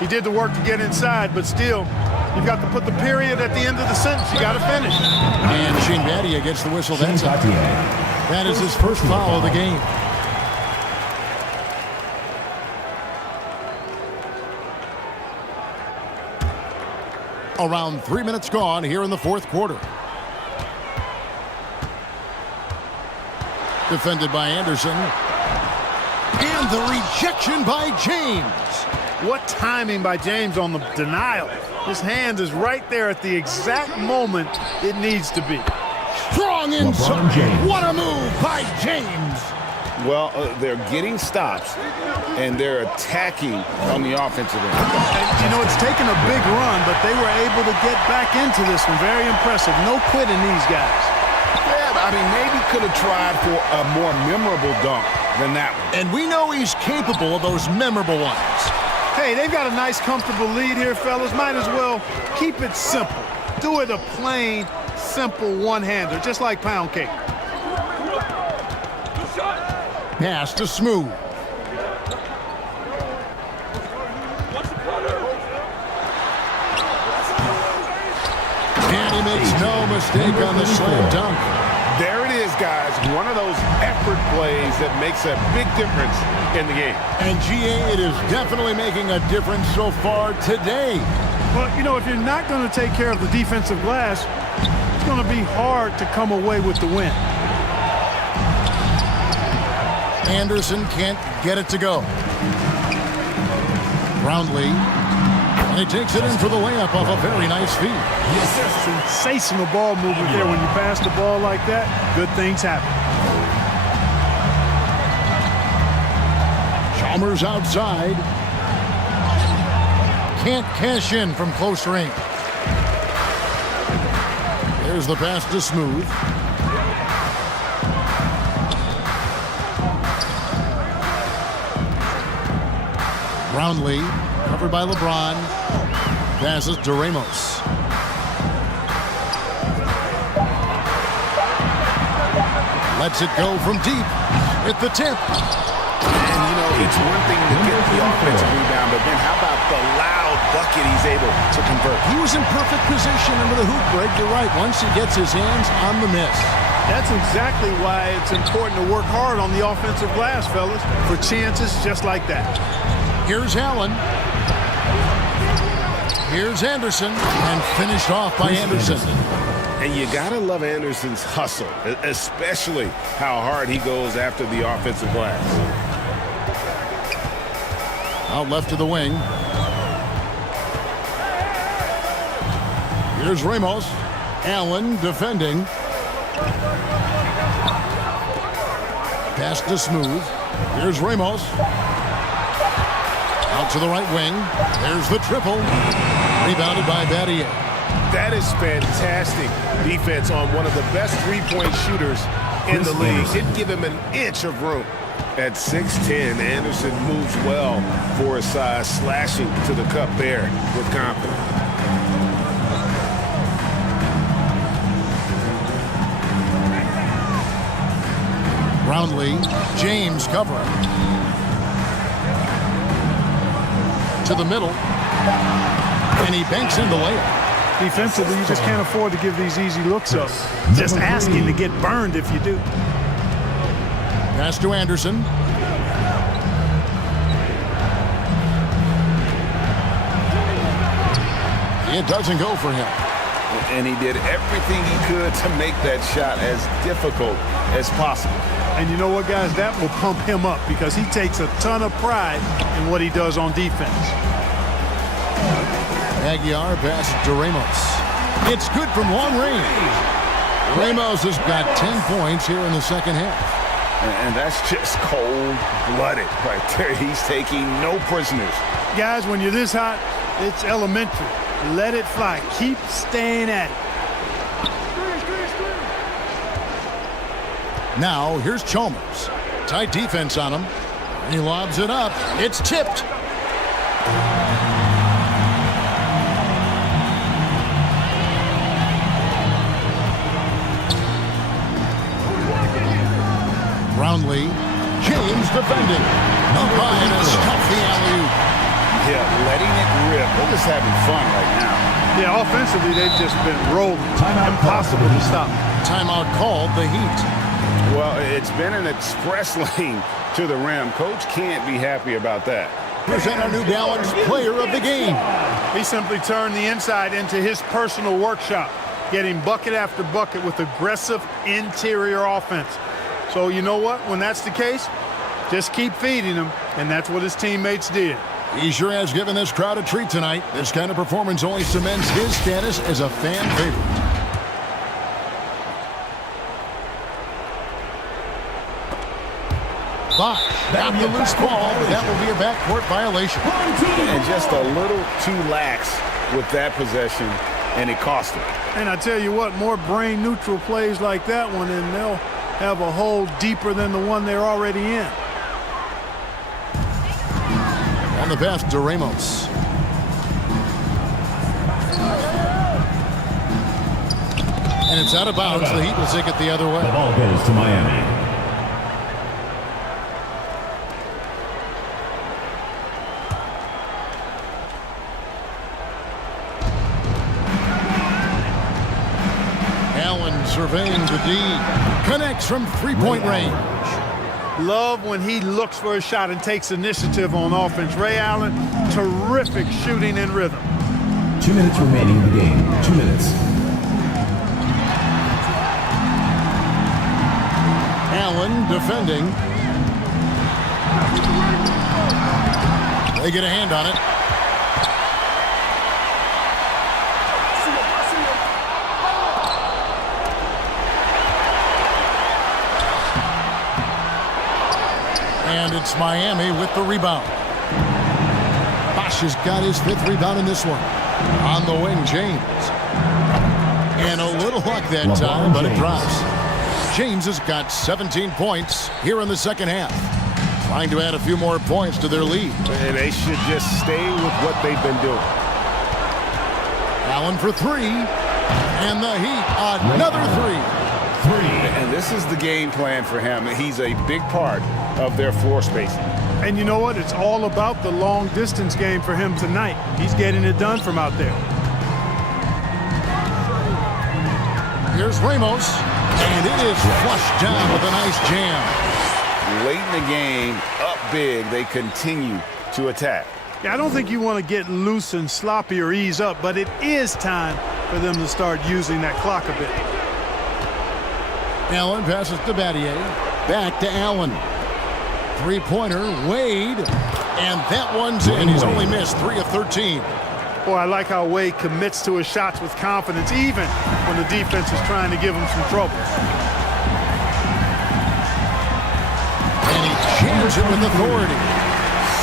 He did the work to get inside, but still, you've got to put the period at the end of the sentence. You got to finish. And Shane Battier gets the whistle. That's up. That is his first foul of the game. Around 3 minutes gone here in the fourth quarter. Defended by Anderson. And the rejection by James. What timing by James on the denial. His hand is right there at the exact moment it needs to be. Strong inside. What a move by James. Well, they're getting stops, and they're attacking on the offensive end. And, you know, it's taken a big run, but they were able to get back into this one. Very impressive. No quitting these guys. Yeah, I mean, maybe could have tried for a more memorable dunk than that one. And we know he's capable of those memorable ones. Hey, they've got a nice, comfortable lead here, fellas. Might as well keep it simple. Do it a plain, simple one-hander, just like pound cake. Pass to Smooth. And he makes no mistake on the slam dunk. There it is, guys. One of those effort plays that makes a big difference in the game. And GA, it is definitely making a difference so far today. Well, you know, if you're not going to take care of the defensive glass, it's going to be hard to come away with the win. Anderson can't get it to go. Brownlee. And he takes it in for the layup off a very nice feed. Sensational ball movement there. When you pass the ball like that, good things happen. Chalmers outside. Can't cash in from close range. There's the pass to Smooth. Brownlee, covered by LeBron. Passes to Ramos. Lets it go from deep. At the tip. And, you know, it's one thing to get the offensive rebound, but then how about the loud bucket he's able to convert? He was in perfect position under the hoop break. You're right. Once he gets his hands on the miss. That's exactly why it's important to work hard on the offensive glass, fellas, for chances just like that. Here's Allen. Here's Anderson, and finished off by Anderson. And you gotta love Anderson's hustle, especially how hard he goes after the offensive glass. Out left to the wing. Here's Ramos. Allen defending. Pass to Smooth. Here's Ramos. Out to the right wing. There's the triple. Rebounded by Battier. That is fantastic defense on one of the best three-point shooters in the league. Didn't give him an inch of room. At 6'10", Anderson moves well for his size, slashing to the cup there with confidence. Brownlee, James covering. To the middle. And he banks in the layup. Defensively, you just can't afford to give these easy looks up. Just asking to get burned if you do. Pass to Anderson. It doesn't go for him. And he did everything he could to make that shot as difficult as possible. And you know what, guys? That will pump him up because he takes a ton of pride in what he does on defense. Aguiar pass to Ramos. It's good from long range. Ramos has got 10 points here in the second half. And that's just cold-blooded right there. He's taking no prisoners. Guys, when you're this hot, it's elementary. Let it fly. Keep staying at it. Now, here's Chalmers. Tight defense on him. He lobs it up. It's tipped. Brownlee. James defending. Up high and a stuffy alley-oop. Yeah, letting it rip. They're just having fun right now. Yeah, offensively, they've just been rolling. Impossible to stop. Timeout called the Heat. Well, it's been an express lane to the rim. Coach can't be happy about that. Present our New Balance player of the game. He simply turned the inside into his personal workshop, getting bucket after bucket with aggressive interior offense. So you know what? When that's the case, just keep feeding him, and that's what his teammates did. He sure has given this crowd a treat tonight. This kind of performance only cements his status as a fan favorite. Bosch got the loose ball. That will be a backcourt violation. And just a little too lax with that possession, and it cost him. And I tell you what, more brain-neutral plays like that one, and they'll have a hole deeper than the one they're already in. On the pass to Ramos. And it's out of bounds. The Heat will take it the other way. The ball goes to Miami. Allen surveying the D. Connects from three-point range. Love when he looks for a shot and takes initiative on offense. Ray Allen, terrific shooting and rhythm. 2 minutes remaining in the game. 2 minutes. Allen defending. They get a hand on it. And it's Miami with the rebound. Bosch has got his 5th rebound in this one. On the wing, James. And a little luck that time, but it drops. James has got 17 points here in the second half. Trying to add a few more points to their lead. And they should just stay with what they've been doing. Allen for 3. And the Heat, another 3. And this is the game plan for him. He's a big part of their floor spacing. And you know what? It's all about the long distance game for him tonight. He's getting it done from out there. Here's Ramos, and it is flushed down with a nice jam. Late in the game, up big, they continue to attack. Yeah, I don't think you want to get loose and sloppy or ease up, but it is time for them to start using that clock a bit. Allen passes to Battier. Back to Allen. Three-pointer, Wade. And that one's in. He's only missed 3 of 13. Boy, I like how Wade commits to his shots with confidence, even when the defense is trying to give him some trouble. And he jams it with authority.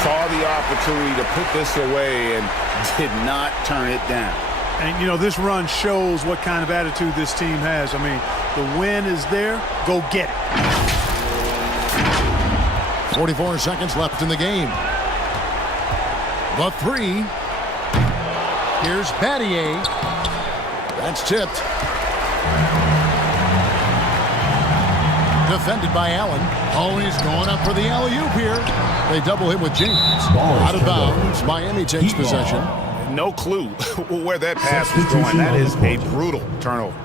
Saw the opportunity to put this away and did not turn it down. And, you know, this run shows what kind of attitude this team has. I mean, the win is there. Go get it. 44 seconds left in the game. The three. Here's Battier. That's tipped. Defended by Allen. Oh, he's going up for the alley-oop here. They double him with James. Out of bounds. Miami takes possession. No clue where that pass was going. That is a brutal turnover.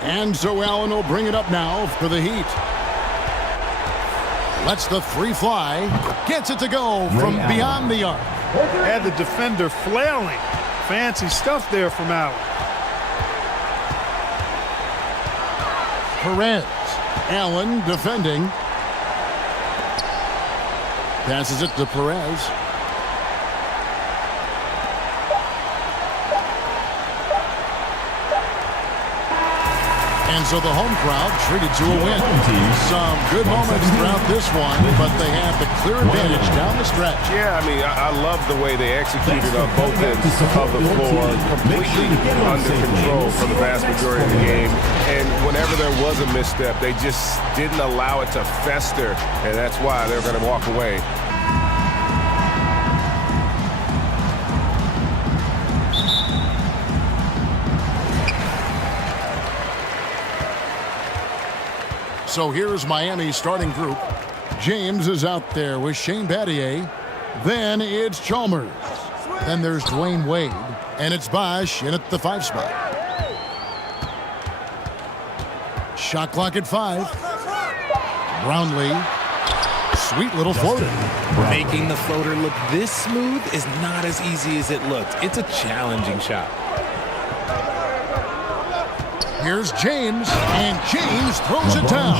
And so Allen will bring it up now for the Heat. Lets the three fly. Gets it to go from beyond the arc. Had the defender flailing. Fancy stuff there from Allen. Perez. Allen defending. Passes it to Perez. And so the home crowd treated to a win. Some good moments throughout this one, but they have the clear advantage down the stretch. Yeah, I mean, I love the way they executed on both ends of the floor, completely under control for the vast majority of the game. And whenever there was a misstep, they just didn't allow it to fester, and that's why they're going to walk away. So here's Miami's starting group. James is out there with Shane Battier. Then it's Chalmers. Then there's Dwayne Wade. And it's Bosch in at the 5 spot. Shot clock at 5. Brownlee. Sweet little floater. Making the floater look this smooth is not as easy as it looked. It's a challenging shot. Here's James, and James throws it down.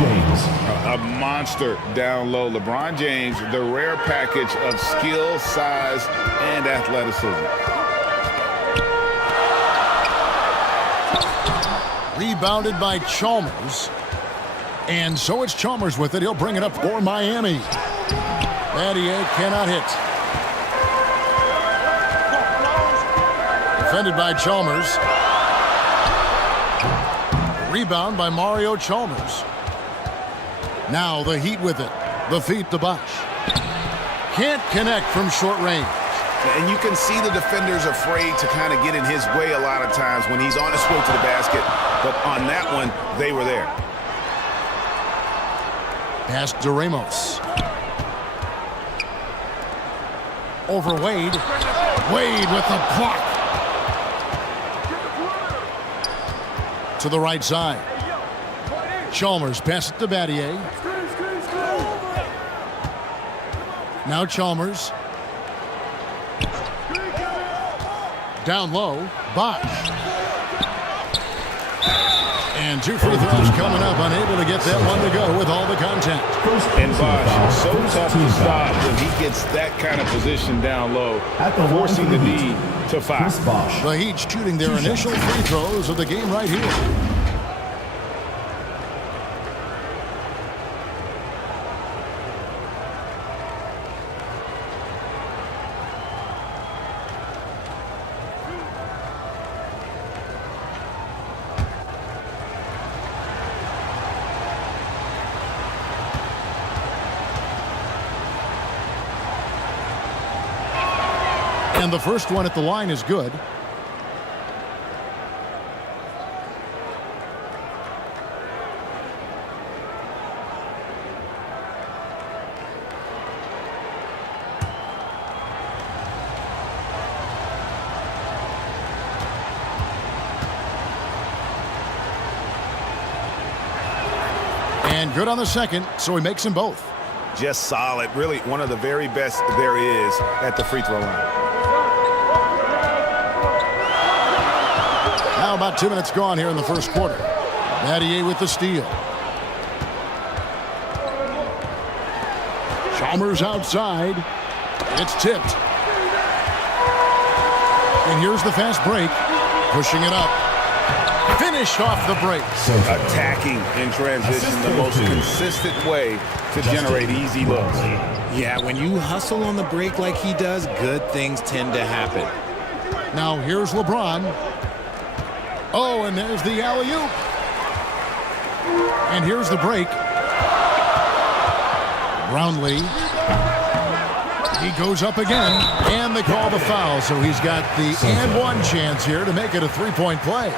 A monster down low. LeBron James, the rare package of skill, size, and athleticism. Rebounded by Chalmers. And so it's Chalmers with it. He'll bring it up for Miami. Battier cannot hit. Defended by Chalmers. Rebound by Mario Chalmers. Now the Heat with it. The feed to Bosch. Can't connect from short range. And you can see the defenders afraid to kind of get in his way a lot of times when he's on his way to the basket. But on that one, they were there. Pass to Ramos. Over Wade. Wade with the block. To the right side. Chalmers pass it to Battier. Now Chalmers. Down low. Bosch. And 2 free throws coming up. Unable to get that one to go with all the contact. And Bosch, so tough to stop when he gets that kind of position down low, forcing the lead to 5. The Heat shooting their initial free throws of the game right here. And the first one at the line is good. And good on the second, so he makes them both. Just solid. Really one of the very best there is at the free throw line. Now about 2 minutes gone here in the first quarter. Battier with the steal. Chalmers outside. It's tipped. And here's the fast break. Pushing it up. Finished off the break. Attacking in transition, the most consistent way to generate easy looks. Yeah, when you hustle on the break like he does, good things tend to happen. Now here's LeBron. Oh, and there's the alley-oop. And here's the break. Brownlee. He goes up again, and they call the foul, so he's got the and one chance here to make it a three-point play.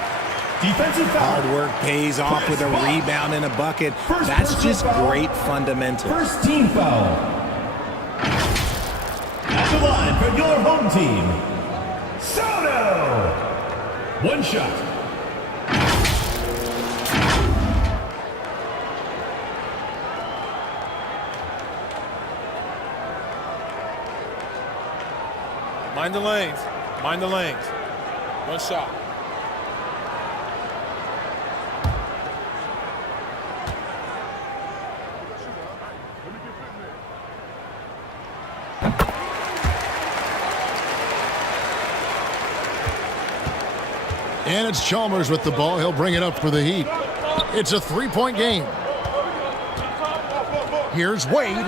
Defensive foul. Hard work pays off with a rebound and a bucket. That's just great fundamentals. First team foul. At the line for your home team, Sotto. One shot. Mind the lanes. Mind the lanes. One shot. And it's Chalmers with the ball. He'll bring it up for the Heat. It's a three-point game. Here's Wade.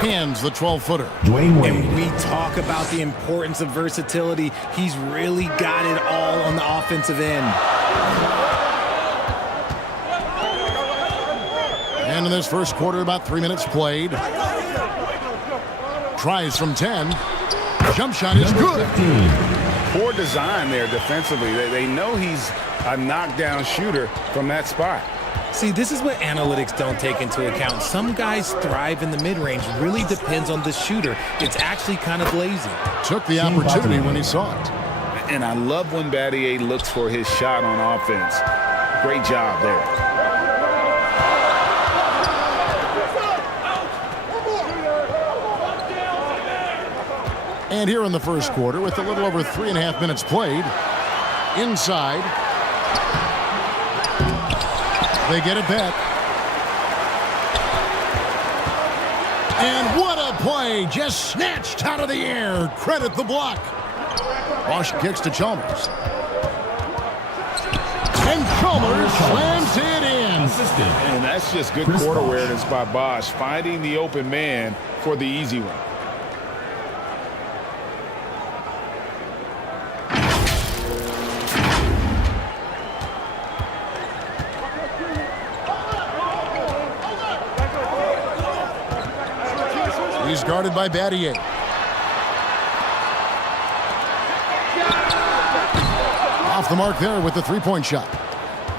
Cans the 12-footer. And we talk about the importance of versatility. He's really got it all on the offensive end. And in this first quarter, about 3 minutes played. Tries from 10. Jump shot is good. Poor design there defensively. They know he's a knockdown shooter from that spot. See, this is what analytics don't take into account. Some guys thrive in the mid-range. Really depends on the shooter. It's actually kind of lazy. Took the opportunity when he saw it. And I love when Battier looks for his shot on offense. Great job there. And here in the first quarter, with a little over 3.5 minutes played, inside, they get it back. And what a play, just snatched out of the air. Credit the block. Bosch kicks to Chalmers. And Chalmers slams it in. And that's just good court awareness by Bosch, finding the open man for the easy one. He's guarded by Battier. Off the mark there with the three-point shot.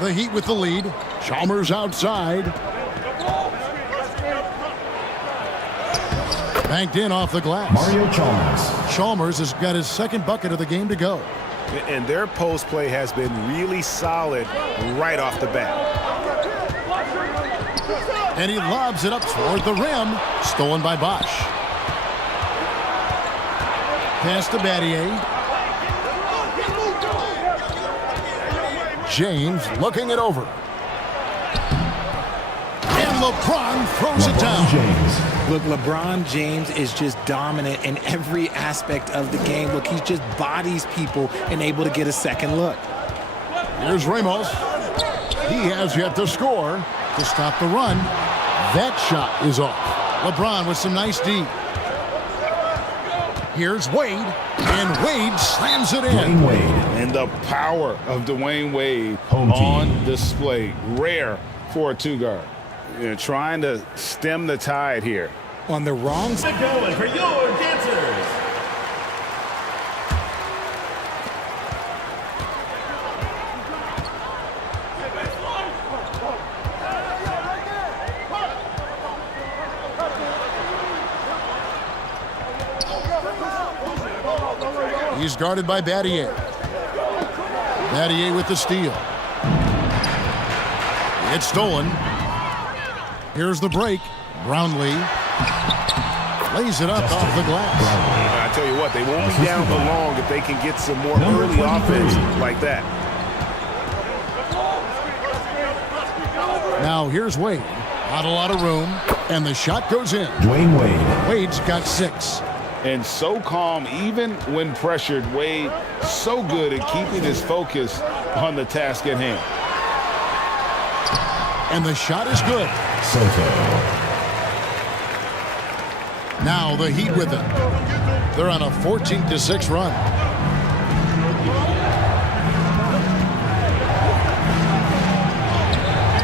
The Heat with the lead. Chalmers outside. Banked in off the glass. Mario Chalmers. Chalmers has got his second bucket of the game to go. And their post play has been really solid right off the bat. And he lobs it up toward the rim. Stolen by Bosch. Pass to Battier. James looking it over. And LeBron throws it down. Look, LeBron James is just dominant in every aspect of the game. Look, he just bodies people and able to get a second look. Here's Ramos. He has yet to score to stop the run. That shot is off. LeBron with some nice D. Here's Wade, and Wade slams it in. Wade. And the power of Dwayne Wade Home on team. display. Rare for a two-guard. Trying to stem the tide here. On the wrong side. Going for your dancers. He's guarded by Battier. Battier with the steal. It's stolen. Here's the break. Brownlee lays it up off the glass. I tell you what, they won't be down for long if they can get some more early offense like that. Now here's Wade. Not a lot of room, and the shot goes in. Dwayne Wade. Wade's got 6. And so calm, even when pressured. Wade so good at keeping his focus on the task at hand. And the shot is good. Sotto. Now the Heat with it. They're on a 14-6 run.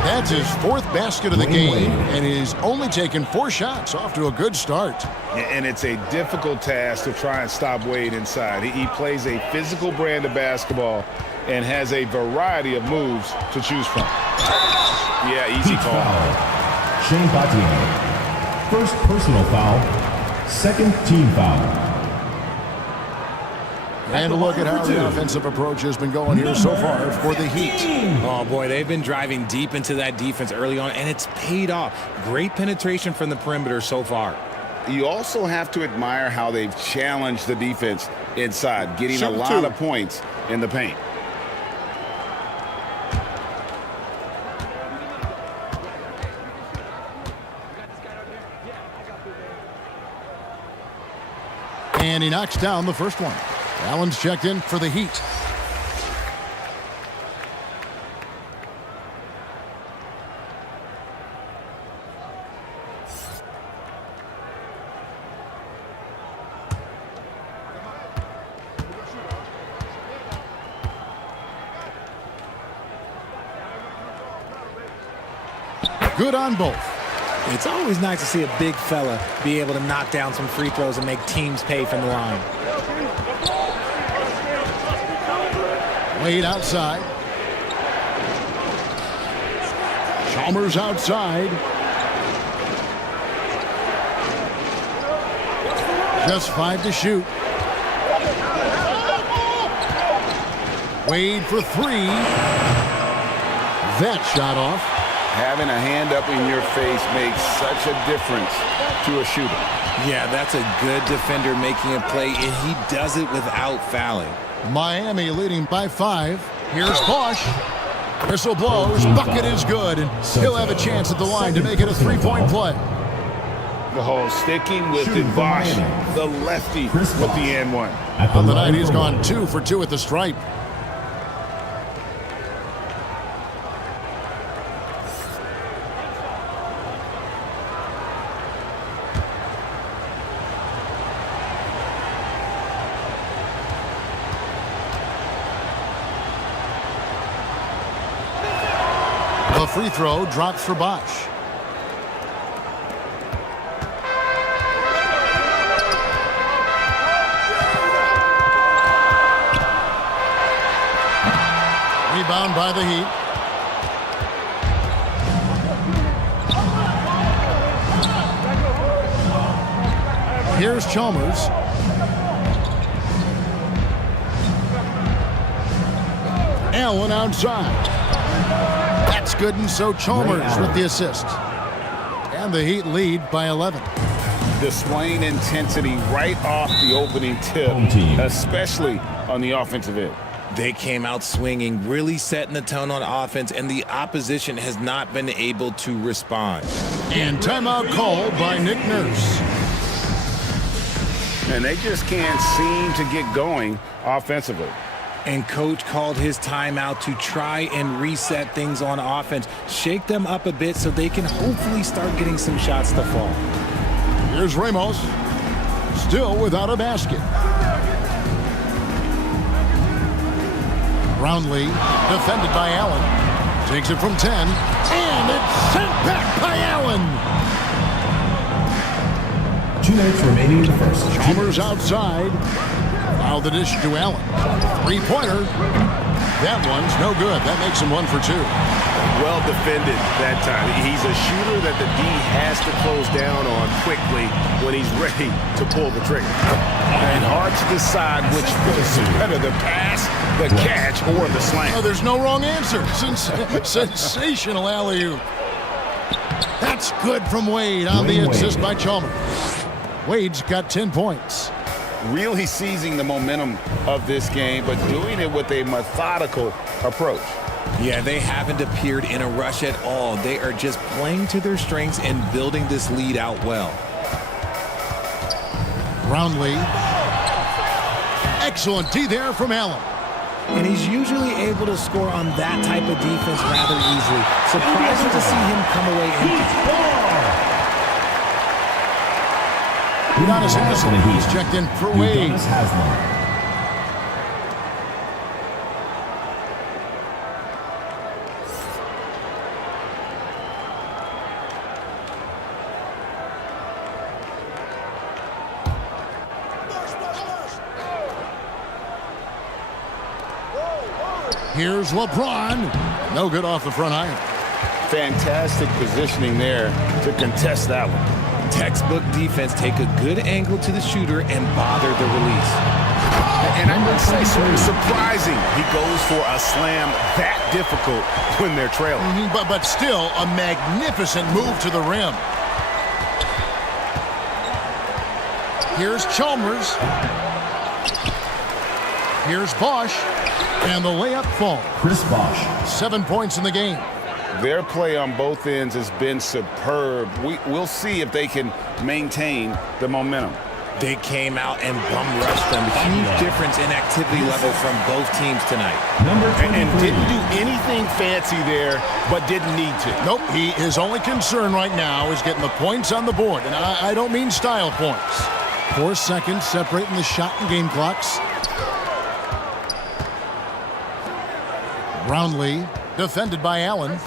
That's his 4th basket of the game, and he's only taken 4 shots. Off to a good start. And it's a difficult task to try and stop Wade inside. He plays a physical brand of basketball and has a variety of moves to choose from. Yeah, easy call. Shane Battier. First personal foul. Second team foul. And a look at how the offensive approach has been going here so far for the Heat. Oh, boy, they've been driving deep into that defense early on, and it's paid off. Great penetration from the perimeter so far. You also have to admire how they've challenged the defense inside, getting a lot of points in the paint. And he knocks down the first one. Allen's checked in for the Heat. Good on both. It's always nice to see a big fella be able to knock down some free throws and make teams pay from the line. Wade outside. Chalmers outside. Just 5 to shoot. Wade for 3. That shot off. Having a hand up in your face makes such a difference to a shooter. Yeah, that's a good defender making a play, and he does it without fouling. Miami leading by 5. Here's Bosch. Whistle blows. Bucket is good, and he'll have a chance at the line to make it a 3-point play. The hole sticking with it. Bosch, the lefty, with the and one. On the night, he's gone 2 for 2 at the stripe. The free throw drops for Bosch. Rebound by the Heat. Here's Chalmers. Allen outside. That's good, and so Chalmers with the assist. And the Heat lead by 11. Displaying intensity right off the opening tip, especially on the offensive end. They came out swinging, really setting the tone on offense, and the opposition has not been able to respond. And timeout called by Nick Nurse. And they just can't seem to get going offensively. And coach called his timeout to try and reset things on offense, shake them up a bit so they can hopefully start getting some shots to fall. Here's Ramos, still without a basket. Brownlee, defended by Allen, takes it from 10, and it's sent back by Allen. 2 minutes remaining in the first. Chalmers outside. Foul the dish to Allen. 3-pointer. That one's no good. That makes him 1 for 2. Well defended that time. He's a shooter that the D has to close down on quickly when he's ready to pull the trigger. And hard to decide which is better, the pass, the catch, or the slam. Oh, there's no wrong answer. Sensational alley-oop. That's good from Wade on the assist by Chalmers. Wade's got 10 points. Really seizing the momentum of this game, but doing it with a methodical approach. Yeah, they haven't appeared in a rush at all. They are just playing to their strengths and building this lead out well. Brownlee. Excellent D there from Allen. And he's usually able to score on that type of defense rather easily. Surprising to see him come away empty. Udonis Haslem. He's checked in for Wade. Here's LeBron. No good off the front iron. Fantastic positioning there to contest that one. Textbook defense, take a good angle to the shooter and bother the release. And I'm going to say surprising. He goes for a slam that difficult when they're trailing. But still a magnificent move to the rim. Here's Chalmers. Here's Bosch. And the layup falls. Chris Bosch. 7 points in the game. Their play on both ends has been superb. We'll see if they can maintain the momentum. They came out and bum rushed them. Huge difference in activity level from both teams tonight. And didn't do anything fancy there, but didn't need to. Nope, his only concern right now is getting the points on the board. And I don't mean style points. 4 seconds separating the shot and game clocks. Brownlee, defended by Allen.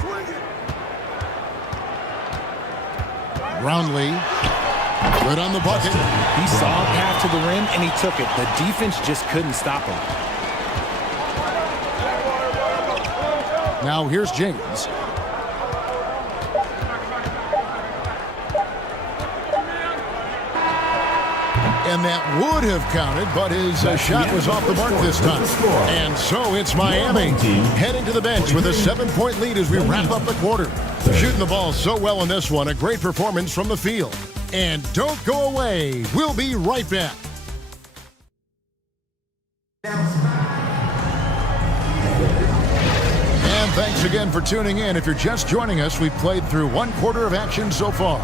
Brownlee, good on the bucket. He saw a path to the rim and he took it. The defense just couldn't stop him. Now here's James. And that would have counted, but his shot was off the mark this time. And so it's Miami heading to the bench with a 7-point lead as we wrap up the quarter. Shooting the ball so well in this one, a great performance from the field. And don't go away. We'll be right back. And thanks again for tuning in. If you're just joining us, we've played through 1 quarter of action so far.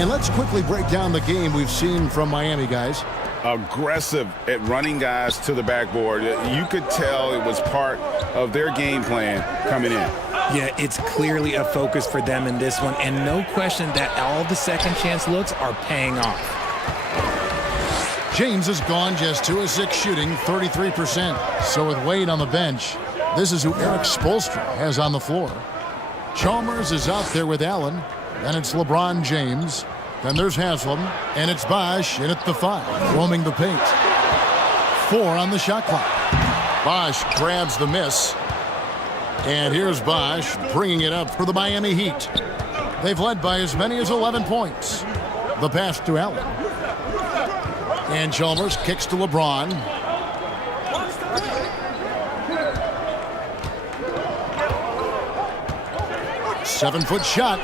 And let's quickly break down the game we've seen from Miami, guys. Aggressive at running guys to the backboard. You could tell it was part of their game plan coming in. Yeah, it's clearly a focus for them in this one, and no question that all the second chance looks are paying off. James has gone just 2 of 6 shooting, 33%. So with Wade on the bench, this is who Eric Spoelstra has on the floor. Chalmers is out there with Allen. Then it's LeBron James. Then there's Haslem. And it's Bosch in at the 5, roaming the paint. 4 on the shot clock. Bosch grabs the miss. And here's Bosch bringing it up for the Miami Heat. They've led by as many as 11 points. The pass to Allen. And Chalmers kicks to LeBron. Seven-foot shot.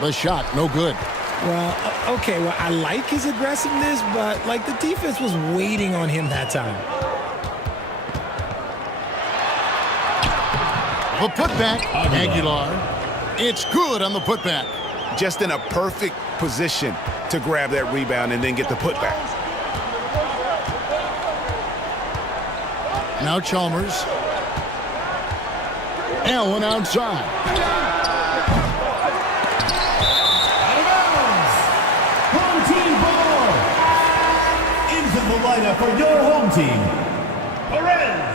The shot, no good. Well, okay, well, I like his aggressiveness, but, like, the defense was waiting on him that time. The putback, Aguilar. It's good on the putback. Just in a perfect position to grab that rebound and then get the putback. Now Chalmers. Allen outside. Out of bounds. Home team ball. Into the lineup for your home team, Perez.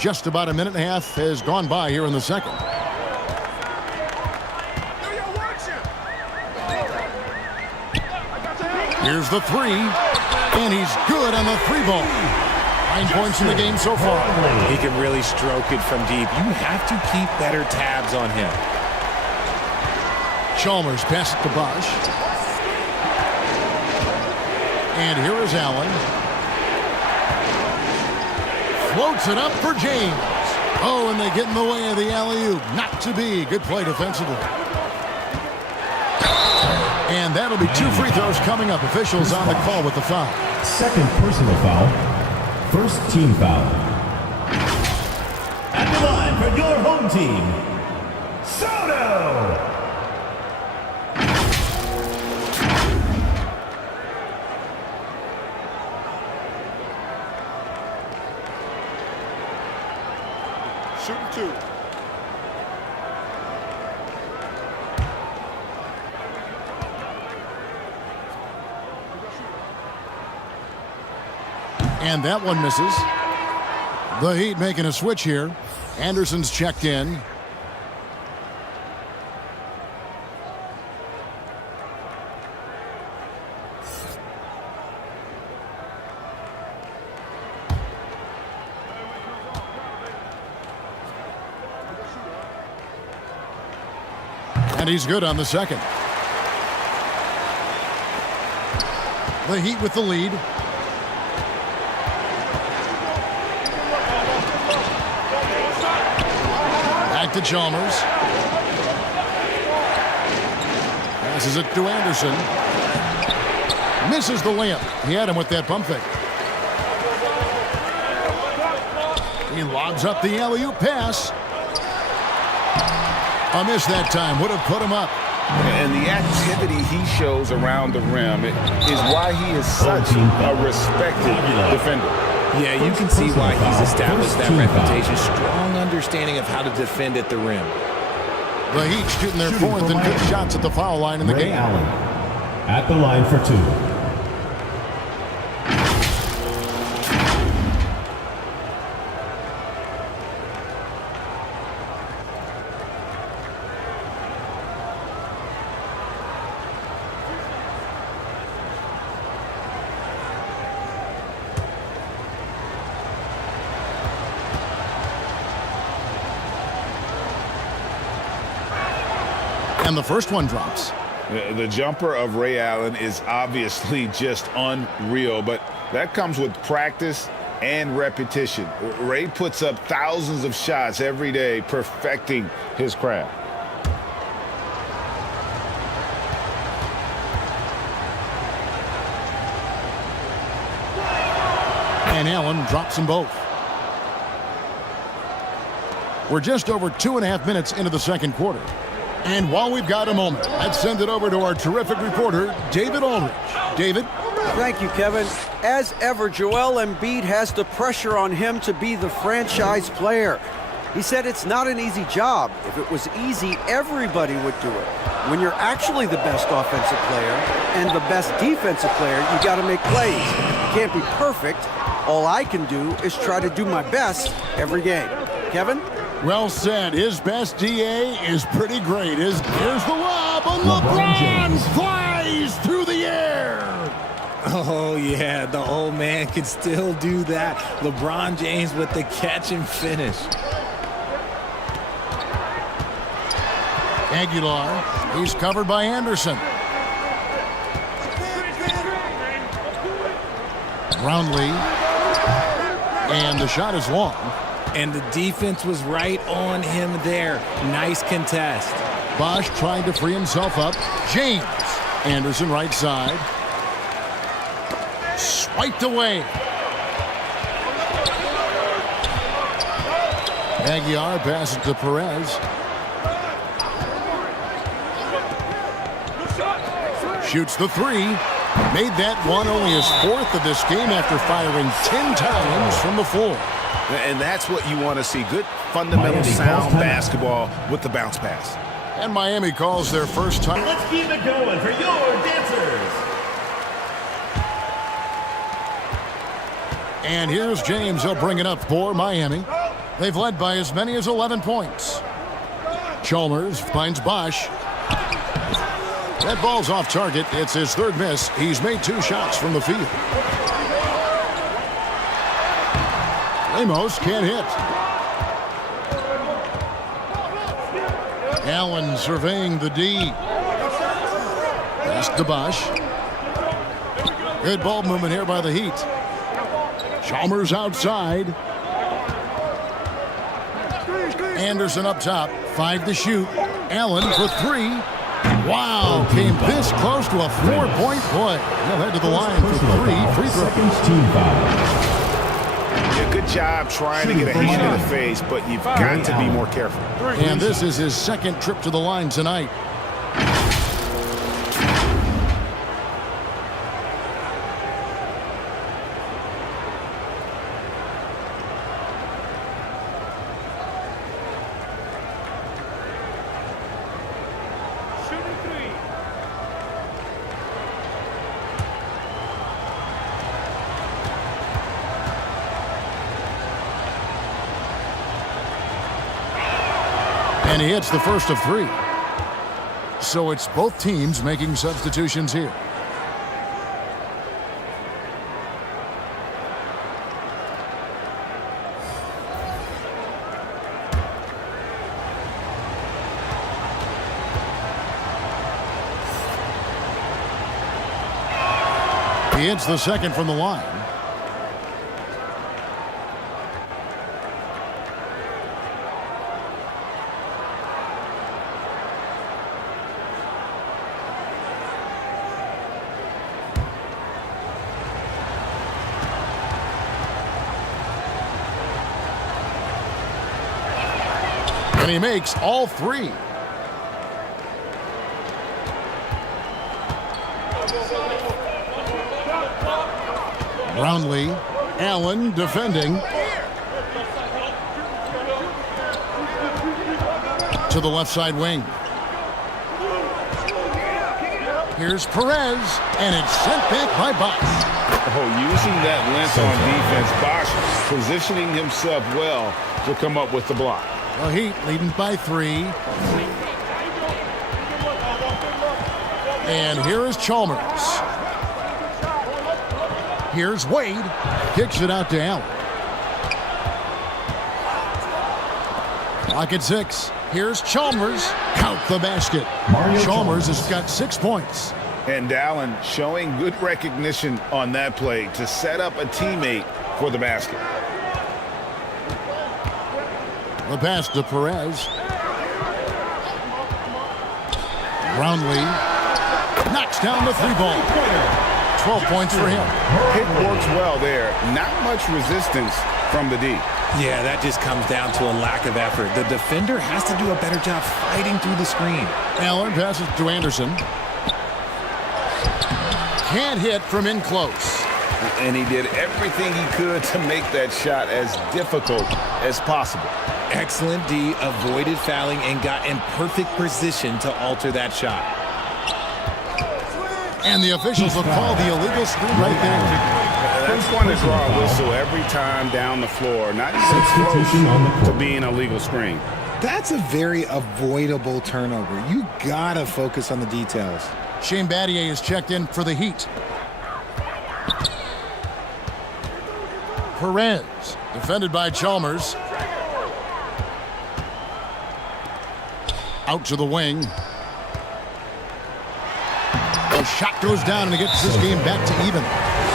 Just about a minute and a half has gone by here in the second. Here's the three, and he's good on the three ball. 9 points in the game so far. He can really stroke it from deep. You have to keep better tabs on him. Chalmers pass it to Bosch. And here is Allen. Floats it up for James. Oh, and they get in the way of the alley-oop. Not to be. Good play defensively. And that'll be 2 free throws coming up. Officials on the call with the foul. Second personal foul. First team foul. At the line for your home team, Sotto. Shooting 2. And that one misses. The Heat making a switch here. Anderson's checked in. And he's good on the second. The Heat with the lead. Back to Chalmers. Passes it to Anderson. Misses the layup. He had him with that pump fake. He lobs up the alley-oop pass. A miss that time. Would have put him up. And the activity he shows around the rim is why he is such a respected defender. Yeah, you can see why he's established that reputation. Strong understanding of how to defend at the rim. The Heat shooting their 4th and 5th shots at the foul line in the game. Allen at the line for 2. And the first one drops. The jumper of Ray Allen is obviously just unreal, but that comes with practice and repetition. Ray puts up thousands of shots every day, perfecting his craft. And Allen drops them both. We're just over 2.5 minutes into the second quarter. And while we've got a moment, let's send it over to our terrific reporter, David Aldridge. David? Thank you, Kevin. As ever, Joel Embiid has the pressure on him to be the franchise player. He said it's not an easy job. If it was easy, everybody would do it. When you're actually the best offensive player and the best defensive player, you got to make plays. You can't be perfect. All I can do is try to do my best every game. Kevin? Well said. His best DA is pretty great. Here's the lob, and LeBron flies through the air. Oh, yeah, the old man can still do that. LeBron James with the catch and finish. Aguilar, he's covered by Anderson. Brownlee, and the shot is long. And the defense was right on him there. Nice contest. Bosch trying to free himself up. James. Anderson right side. Swiped away. Aguilar passes to Perez. Shoots the three. Made that one only his 4th of this game after firing 10 times from the floor. And that's what you want to see. Good, fundamental, sound basketball with the bounce pass. And Miami calls their first time. Let's keep it going for your dancers. And here's James. He'll bring it up for Miami. They've led by as many as 11 points. Chalmers finds Bosch. That ball's off target. It's his third miss. He's made 2 shots from the field. Ramos can't hit. Allen surveying the D. Past Dabash. Good ball movement here by the Heat. Chalmers outside. Anderson up top. 5 to shoot. Allen for 3. Wow, came this close to a 4-point play. He'll head to the line for 3 free throws. Yeah, good job trying to get a hand in the face, but you've got to be more careful. And this is his second trip to the line tonight. And he hits the first of 3. So it's both teams making substitutions here. He hits the second from the line. And he makes all 3. Brownlee, Allen defending. To the left side wing. Here's Perez, and it's sent back by Bosch. Oh, using that length on defense, Bosch positioning himself well to come up with the block. The Heat leading by 3. And here is Chalmers. Here's Wade. Kicks it out to Allen. Clock at 6. Here's Chalmers. Count the basket. Chalmers has got 6 points. And Allen showing good recognition on that play to set up a teammate for the basket. The pass to Perez. Brownlee knocks down the 3 ball. 12 points for him. It works well there. Not much resistance from the D. Yeah, that just comes down to a lack of effort. The defender has to do a better job fighting through the screen. Allen passes to Anderson. Can't hit from in close. And he did everything he could to make that shot as difficult as possible. Excellent D, avoided fouling and got in perfect position to alter that shot. And the officials will call the illegal screen right there. That's going to draw a whistle every time down the floor. Not even close to being a legal screen. That's a very avoidable turnover. You gotta focus on the details. Shane Battier is checked in for the Heat. Perez, defended by Chalmers. Out to the wing. The shot goes down and it gets this game back to even.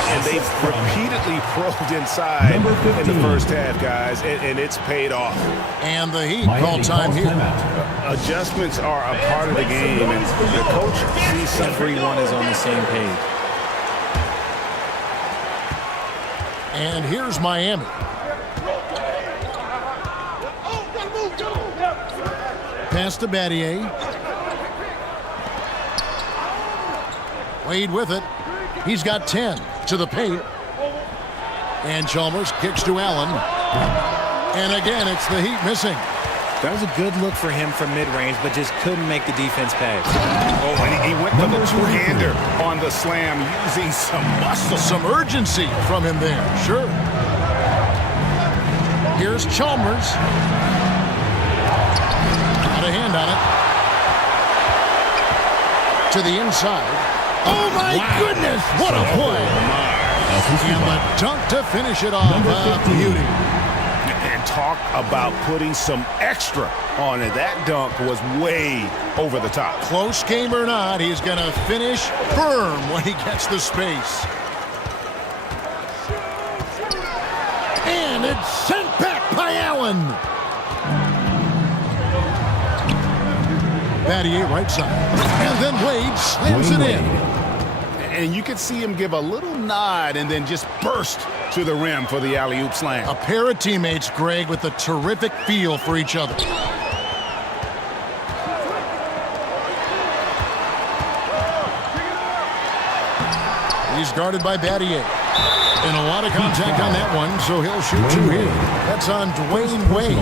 And they've repeatedly probed inside in the first half, guys, and it's paid off. And the Heat call time here. Adjustments are a part of the game, and the coach sees something. Everyone is on the same page. And here's Miami. Pass to Battier. Wade with it. He's got 10 to the paint. And Chalmers kicks to Allen. And again, it's the Heat missing. That was a good look for him from mid-range, but just couldn't make the defense pay. Oh, and he went to the two-hander on the slam, using some muscle. Some urgency from him there, sure. Here's Chalmers. Got a hand on it. To to the inside. Oh, my goodness, what a play. And the dunk to finish it off. Beauty. And talk about putting some extra on it. That dunk was way over the top. Close game or not, he's going to finish firm when he gets the space. And it's sent back by Allen. Battier right side. And then Wade slams it in. And you could see him give a little nod and then just burst to the rim for the alley-oop slam. A pair of teammates, Greg, with a terrific feel for each other. He's guarded by Battier. And a lot of contact on that one, so he'll shoot two here. That's on Dwayne Wade.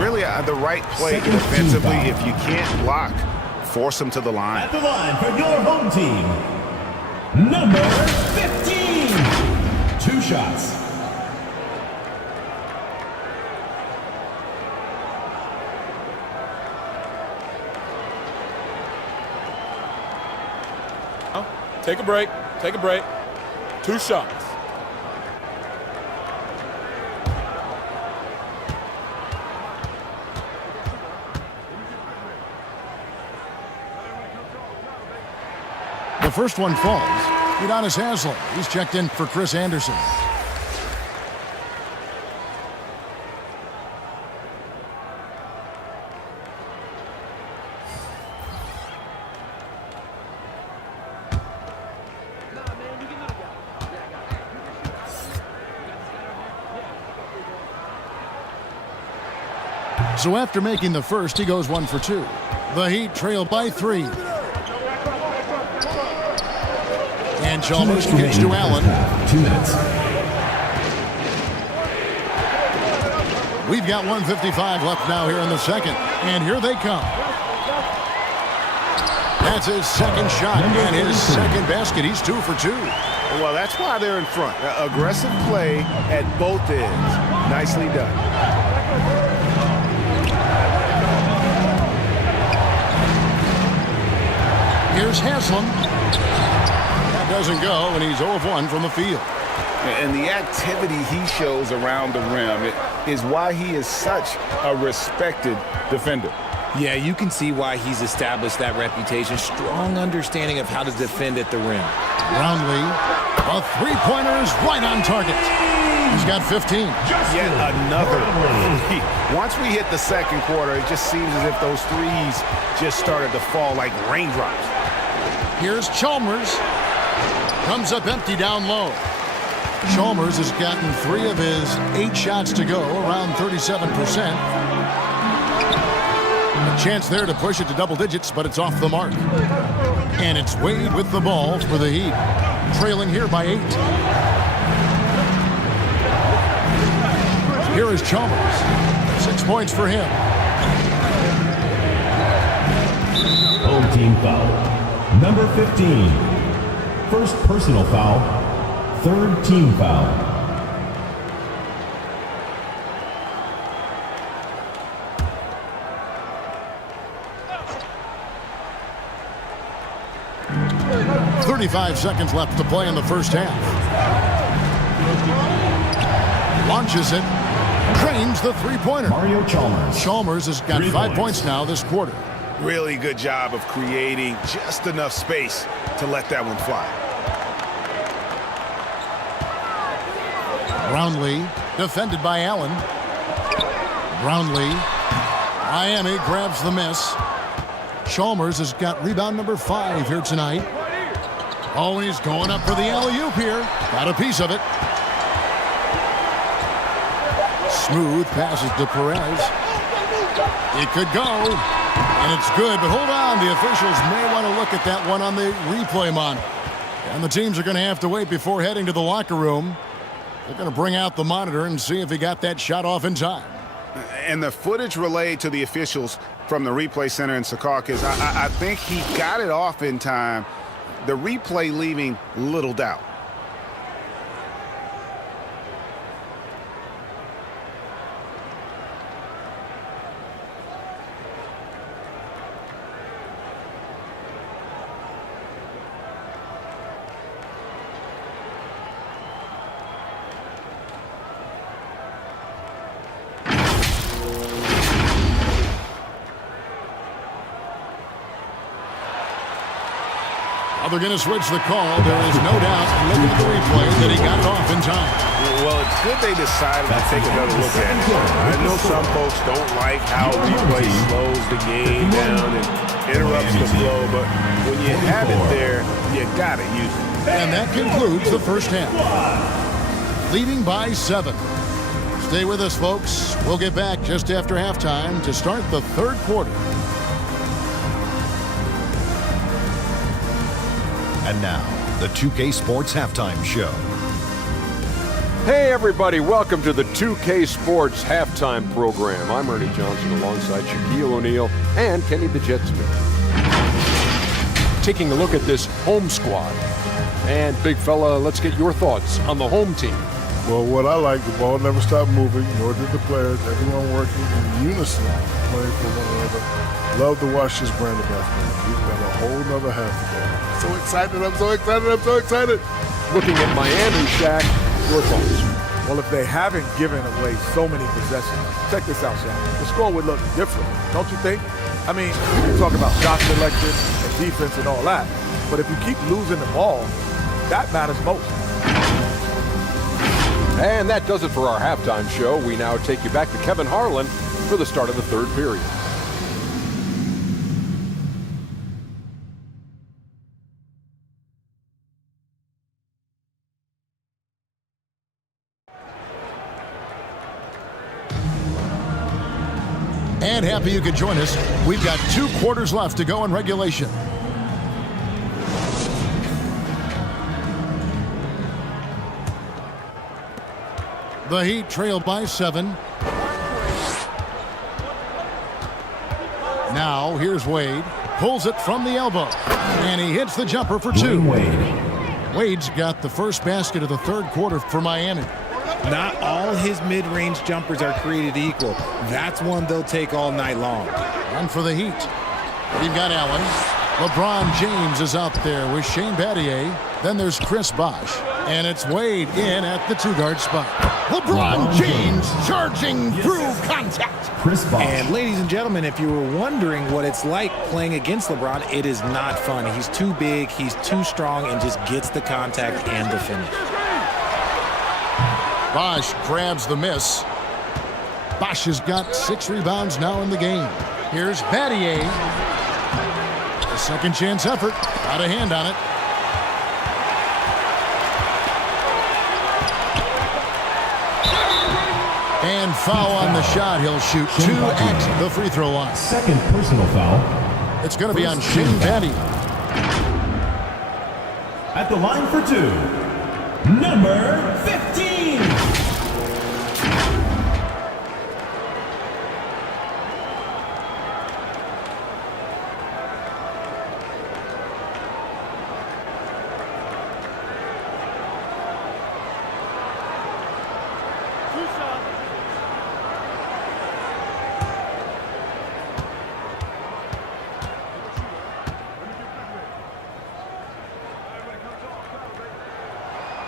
Really the right play defensively. If you can't block, force him to the line. At the line for your home team, number 15. 2 shots. Take a break. Take a break. 2 shots. The first one falls. Udonis Haslem. He's checked in for Chris Anderson. So after making the first, he goes 1 for 2. The Heat trail by 3. And Chalmers kicks to Allen. 2 minutes. We've got 1:55 left now here in the second. And here they come. That's his second shot and his second basket. He's 2 for 2. Well, that's why they're in front. Aggressive play at both ends. Nicely done. Here's Haslem. That doesn't go, and he's 0 of 1 from the field. And the activity he shows around the rim is why he is such a respected defender. Yeah, you can see why he's established that reputation. Strong understanding of how to defend at the rim. Brownlee, a three-pointer is right on target. He's got 15. Yet another three. Once we hit the second quarter, it just seems as if those threes just started to fall like raindrops. Here's Chalmers. Comes up empty down low. Chalmers has gotten 3 of his 8 shots to go, around 37%. A chance there to push it to double digits, but it's off the mark. And it's Wade with the ball for the Heat, trailing here by 8. Here is Chalmers. 6 points for him. Home team foul. Number 15. First personal foul. Third team foul. .35 seconds left to play in the first half. Launches it. Drains the three-pointer. Mario Chalmers. Chalmers has got 5 points now this quarter. Really good job of creating just enough space to let that one fly. Brownlee, defended by Allen. Brownlee. Miami grabs the miss. Chalmers has got rebound number 5 here tonight. Oh, and he's going up for the alley-oop here. Got a piece of it. Smooth passes to Perez. It could go. And it's good, but hold on. The officials may want to look at that one on the replay monitor. And the teams are going to have to wait before heading to the locker room. They're going to bring out the monitor and see if he got that shot off in time. And the footage relayed to the officials from the replay center in Secaucus, I think he got it off in time. The replay leaving little doubt. Well, they're going to switch the call. There is no doubt, looking at the replay, that he got it off in time. Well, it's good they decided to take another look at it. I know some folks don't like how replay slows the game down and interrupts the flow, but when you have it there, you got to use it. And that concludes the first half. Leading by 7. Stay with us, folks. We'll get back just after halftime to start the third quarter. And now, the 2K Sports Halftime Show. Hey everybody, welcome to the 2K Sports Halftime Program. I'm Ernie Johnson alongside Shaquille O'Neal and Kenny the Jet Smith. Taking a look at this home squad. And big fella, let's get your thoughts on the home team. Well, what I like, the ball never stopped moving, nor did the players. Everyone working in unison, playing for one another. Love to watch this brand of basketball. We've got a whole nother half to go. So excited, I'm so excited, I'm so excited. Looking at Miami, Shaq, your thoughts? Well, if they haven't given away so many possessions, check this out, Shaq. The score would look different, don't you think? I mean, we can talk about shot selection and defense and all that, but if you keep losing the ball, that matters most. And that does it for our halftime show. We now take you back to Kevin Harlan for the start of the third period. And happy you could join us. We've got 2 quarters left to go in regulation. The Heat trail by 7. Now here's Wade. Pulls it from the elbow. And he hits the jumper for 2. Wade's got the first basket of the third quarter for Miami. Not all his mid-range jumpers are created equal. That's one they'll take all night long. And for the Heat, we've got Allen. LeBron James is out there with Shane Battier. Then there's Chris Bosh. And it's Wade in at the 2-guard spot. LeBron James charging through contact. Chris Bosh. And ladies and gentlemen, if you were wondering what it's like playing against LeBron, it is not fun. He's too big, he's too strong, and just gets the contact and the finish. Bosh grabs the miss. Bosh has got 6 rebounds now in the game. Here's Battier. A second chance effort. Got a hand on it. And foul on the shot. He'll shoot 2 at the free throw line. Second personal foul. It's going to be on Shane Battier. At the line for 2, number 15.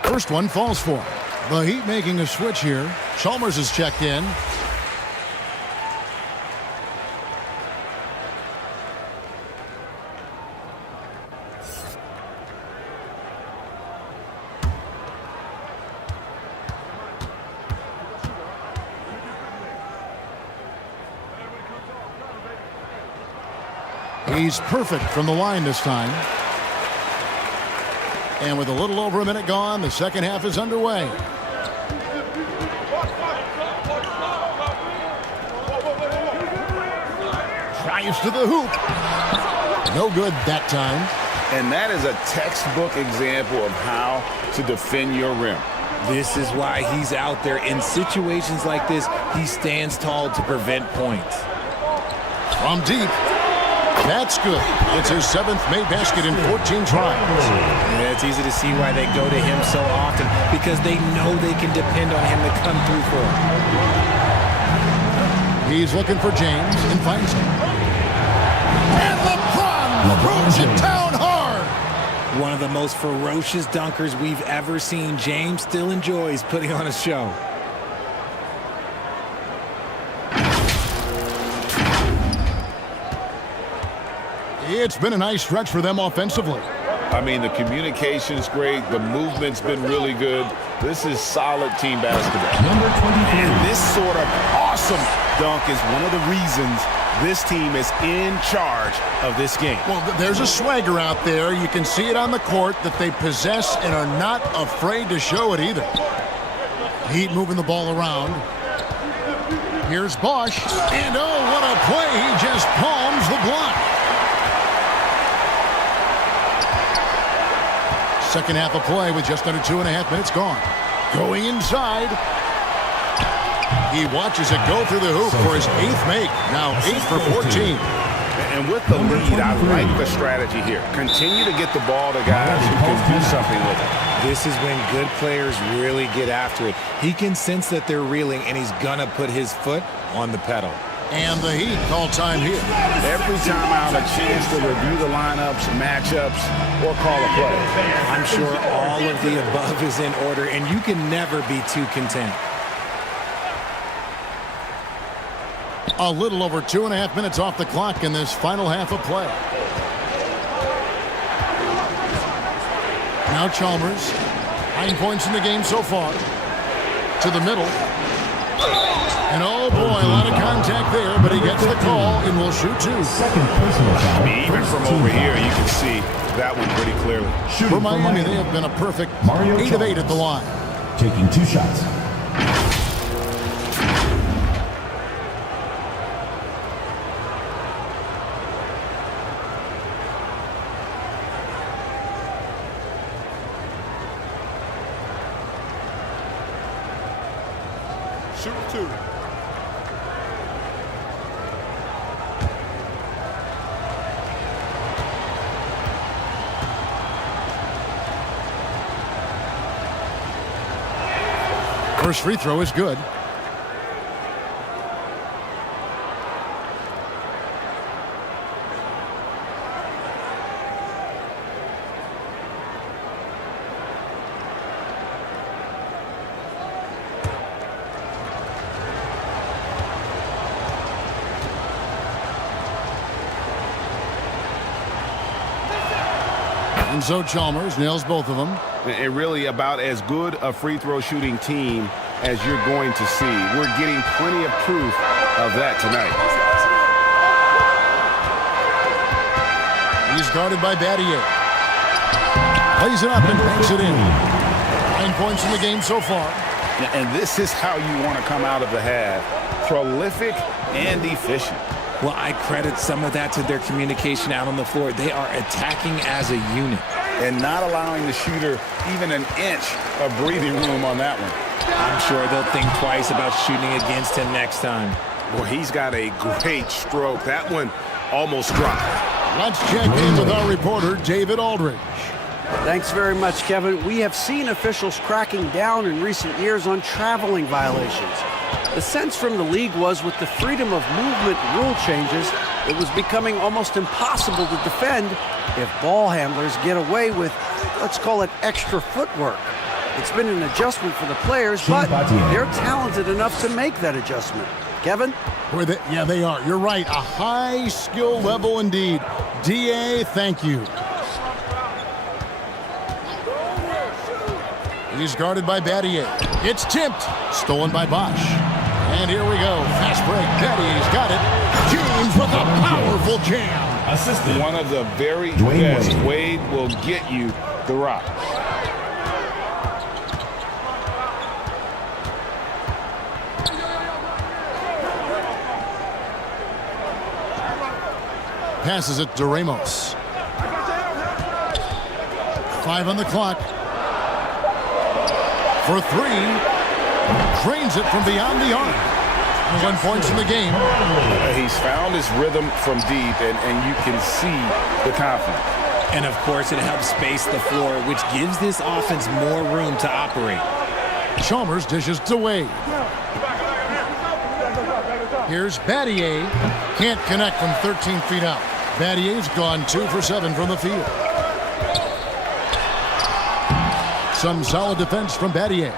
First one falls for him. The Heat making a switch here. Chalmers is checked in. He's perfect from the line this time. And with a little over a minute gone, the second half is underway. Drives to the hoop. No good that time. And that is a textbook example of how to defend your rim. This is why he's out there. In situations like this, he stands tall to prevent points. From deep. That's good. It's his 7th made basket in 14 tries. Yeah, it's easy to see why they go to him so often, because they know they can depend on him to come through for him. He's looking for James and finds him. And LeBron throws it down hard. One of the most ferocious dunkers we've ever seen. James still enjoys putting on a show. It's been a nice stretch for them offensively. I mean, the communication's great. The movement's been really good. This is solid team basketball. Number 23. And this sort of awesome dunk is one of the reasons this team is in charge of this game. Well, there's a swagger out there. You can see it on the court that they possess and are not afraid to show it either. Heat moving the ball around. Here's Bosch. And oh, what a play. He just palms the block. Second half of play with just under 2.5 minutes gone. Going inside. He watches it go through the hoop for his 8th make. Now 8 for 14. And with the lead, I like the strategy here. Continue to get the ball to guys who can do something with it. This is when good players really get after it. He can sense that they're reeling, and he's going to put his foot on the pedal. And the Heat call time here. Every time out, a chance to review the lineups, matchups, or call a play. I'm sure all of the above is in order, and you can never be too content. A little over 2.5 minutes off the clock in this final half of play. Now Chalmers. 9 points in the game so far. To the middle. And oh boy, a lot of contact there, but he gets the call and will shoot 2. Second personal foul. Even from over here, you can see that one pretty clearly. For Miami, they have been a perfect 8 of 8 at the line. Taking 2 shots. Shoot 2. First free throw is good. And so Chalmers nails both of them. And really about as good a free throw shooting team as you're going to see. We're getting plenty of proof of that tonight. He's guarded by Battier. Plays it up and banks it in. 9 points in the game so far. And this is how you want to come out of the half. Prolific and efficient. Well, I credit some of that to their communication out on the floor. They are attacking as a unit. And not allowing the shooter even an inch of breathing room on that one. I'm sure they'll think twice about shooting against him next time. Well, he's got a great stroke. That one almost dropped. Let's check in with our reporter, David Aldridge. Thanks very much, Kevin. We have seen officials cracking down in recent years on traveling violations. The sense from the league was with the freedom of movement rule changes, it was becoming almost impossible to defend if ball handlers get away with, let's call it, extra footwork. It's been an adjustment for the players, but they're talented enough to make that adjustment. Kevin? Yeah, they are. You're right. A high skill level indeed. DA, thank you. He's guarded by Battier. It's tipped. Stolen by Bosch. And here we go. Fast break. Battier's got it. James with a powerful jam. Assistant. One of the very best. Wade will get you the rock. Passes it to Ramos. 5 on the clock. For 3. Drains it from beyond the arc. 1 point in the game. He's found his rhythm from deep, and you can see the confidence. And, of course, it helps space the floor, which gives this offense more room to operate. Chalmers dishes to Wade. Here's Battier. Can't connect from 13 feet out. Battier's gone 2 for 7 from the field. Some solid defense from Battier.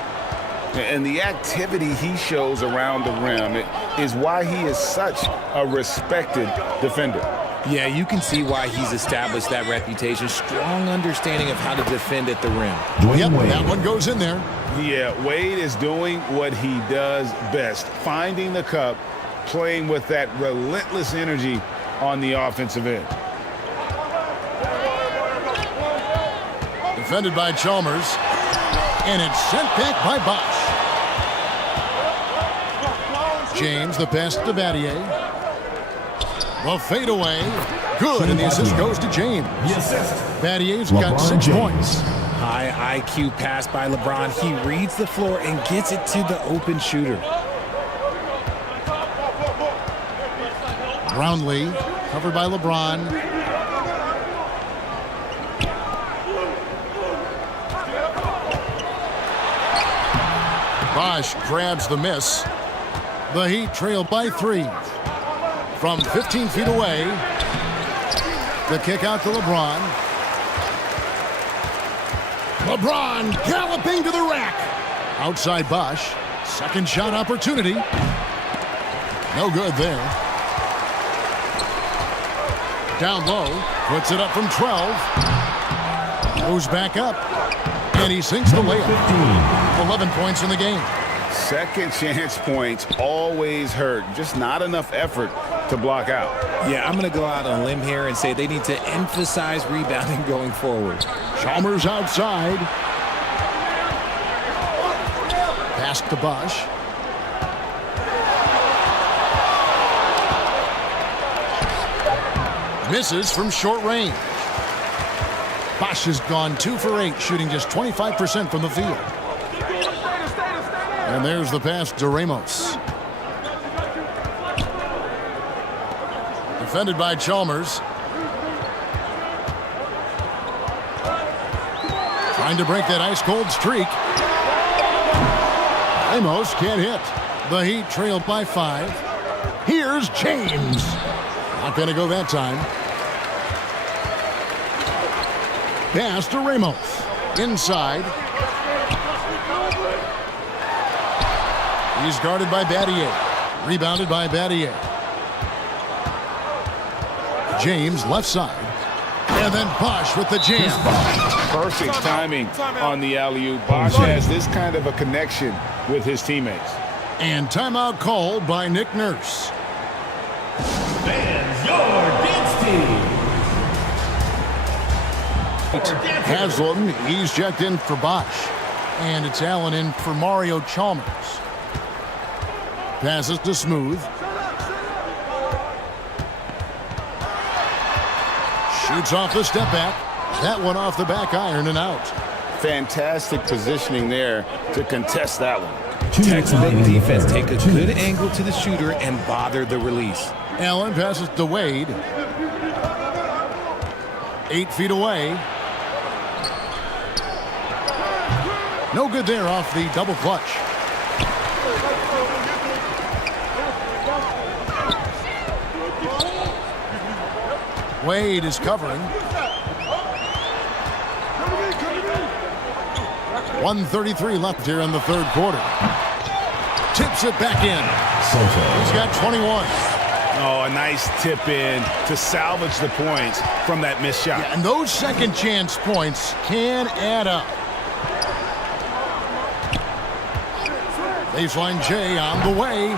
And the activity he shows around the rim is why he is such a respected defender. Yeah, you can see why he's established that reputation. Strong understanding of how to defend at the rim. Yep, that one goes in there. Yeah, Wade is doing what he does best, finding the cup, playing with that relentless energy on the offensive end. Defended by Chalmers, and it's sent back by Bosch. James, the pass to Battier. The fadeaway, good, and the assist goes to James. Battier's got 6 points. High IQ pass by LeBron. He reads the floor and gets it to the open shooter. Brownlee, covered by LeBron. Bosch grabs the miss. The Heat trail by 3. From 15 feet away, the kick out to LeBron. LeBron galloping to the rack. Outside Bosch. Second shot opportunity. No good there. Down low. Puts it up from 12. Goes back up. And he sinks the layup. 11 points in the game. Second chance points always hurt. Just not enough effort to block out. Yeah, I'm going to go out on a limb here and say they need to emphasize rebounding going forward. Chalmers outside. Pass to Bosch. Misses from short range. Bosch has gone 2 for 8, shooting just 25% from the field. And there's the pass to Ramos. Defended by Chalmers. Trying to break that ice-cold streak. Ramos can't hit. The Heat trailed by 5. Here's James. Not going to go that time. Pass to Ramos. Inside. He's guarded by Battier. Rebounded by Battier. James left side. And then Bosch with the jam. Perfect timing on the alley-oop. Bosch has this kind of a connection with his teammates. And timeout called by Nick Nurse. Fans, your dance team. Haslam, he's checked in for Bosch. And it's Allen in for Mario Chalmers. Passes to Smooth. Shoots off the step back. That one off the back iron and out. Fantastic positioning there to contest that one. Textbook defense. Take a good angle to the shooter and bother the release. Allen passes to Wade. 8 feet away. No good there off the double clutch. Wade is covering. 1:33 left here in the third quarter. Tips it back in. He's got 21. Oh, a nice tip in to salvage the points from that missed shot. Yeah, and those second chance points can add up. Baseline J on the way.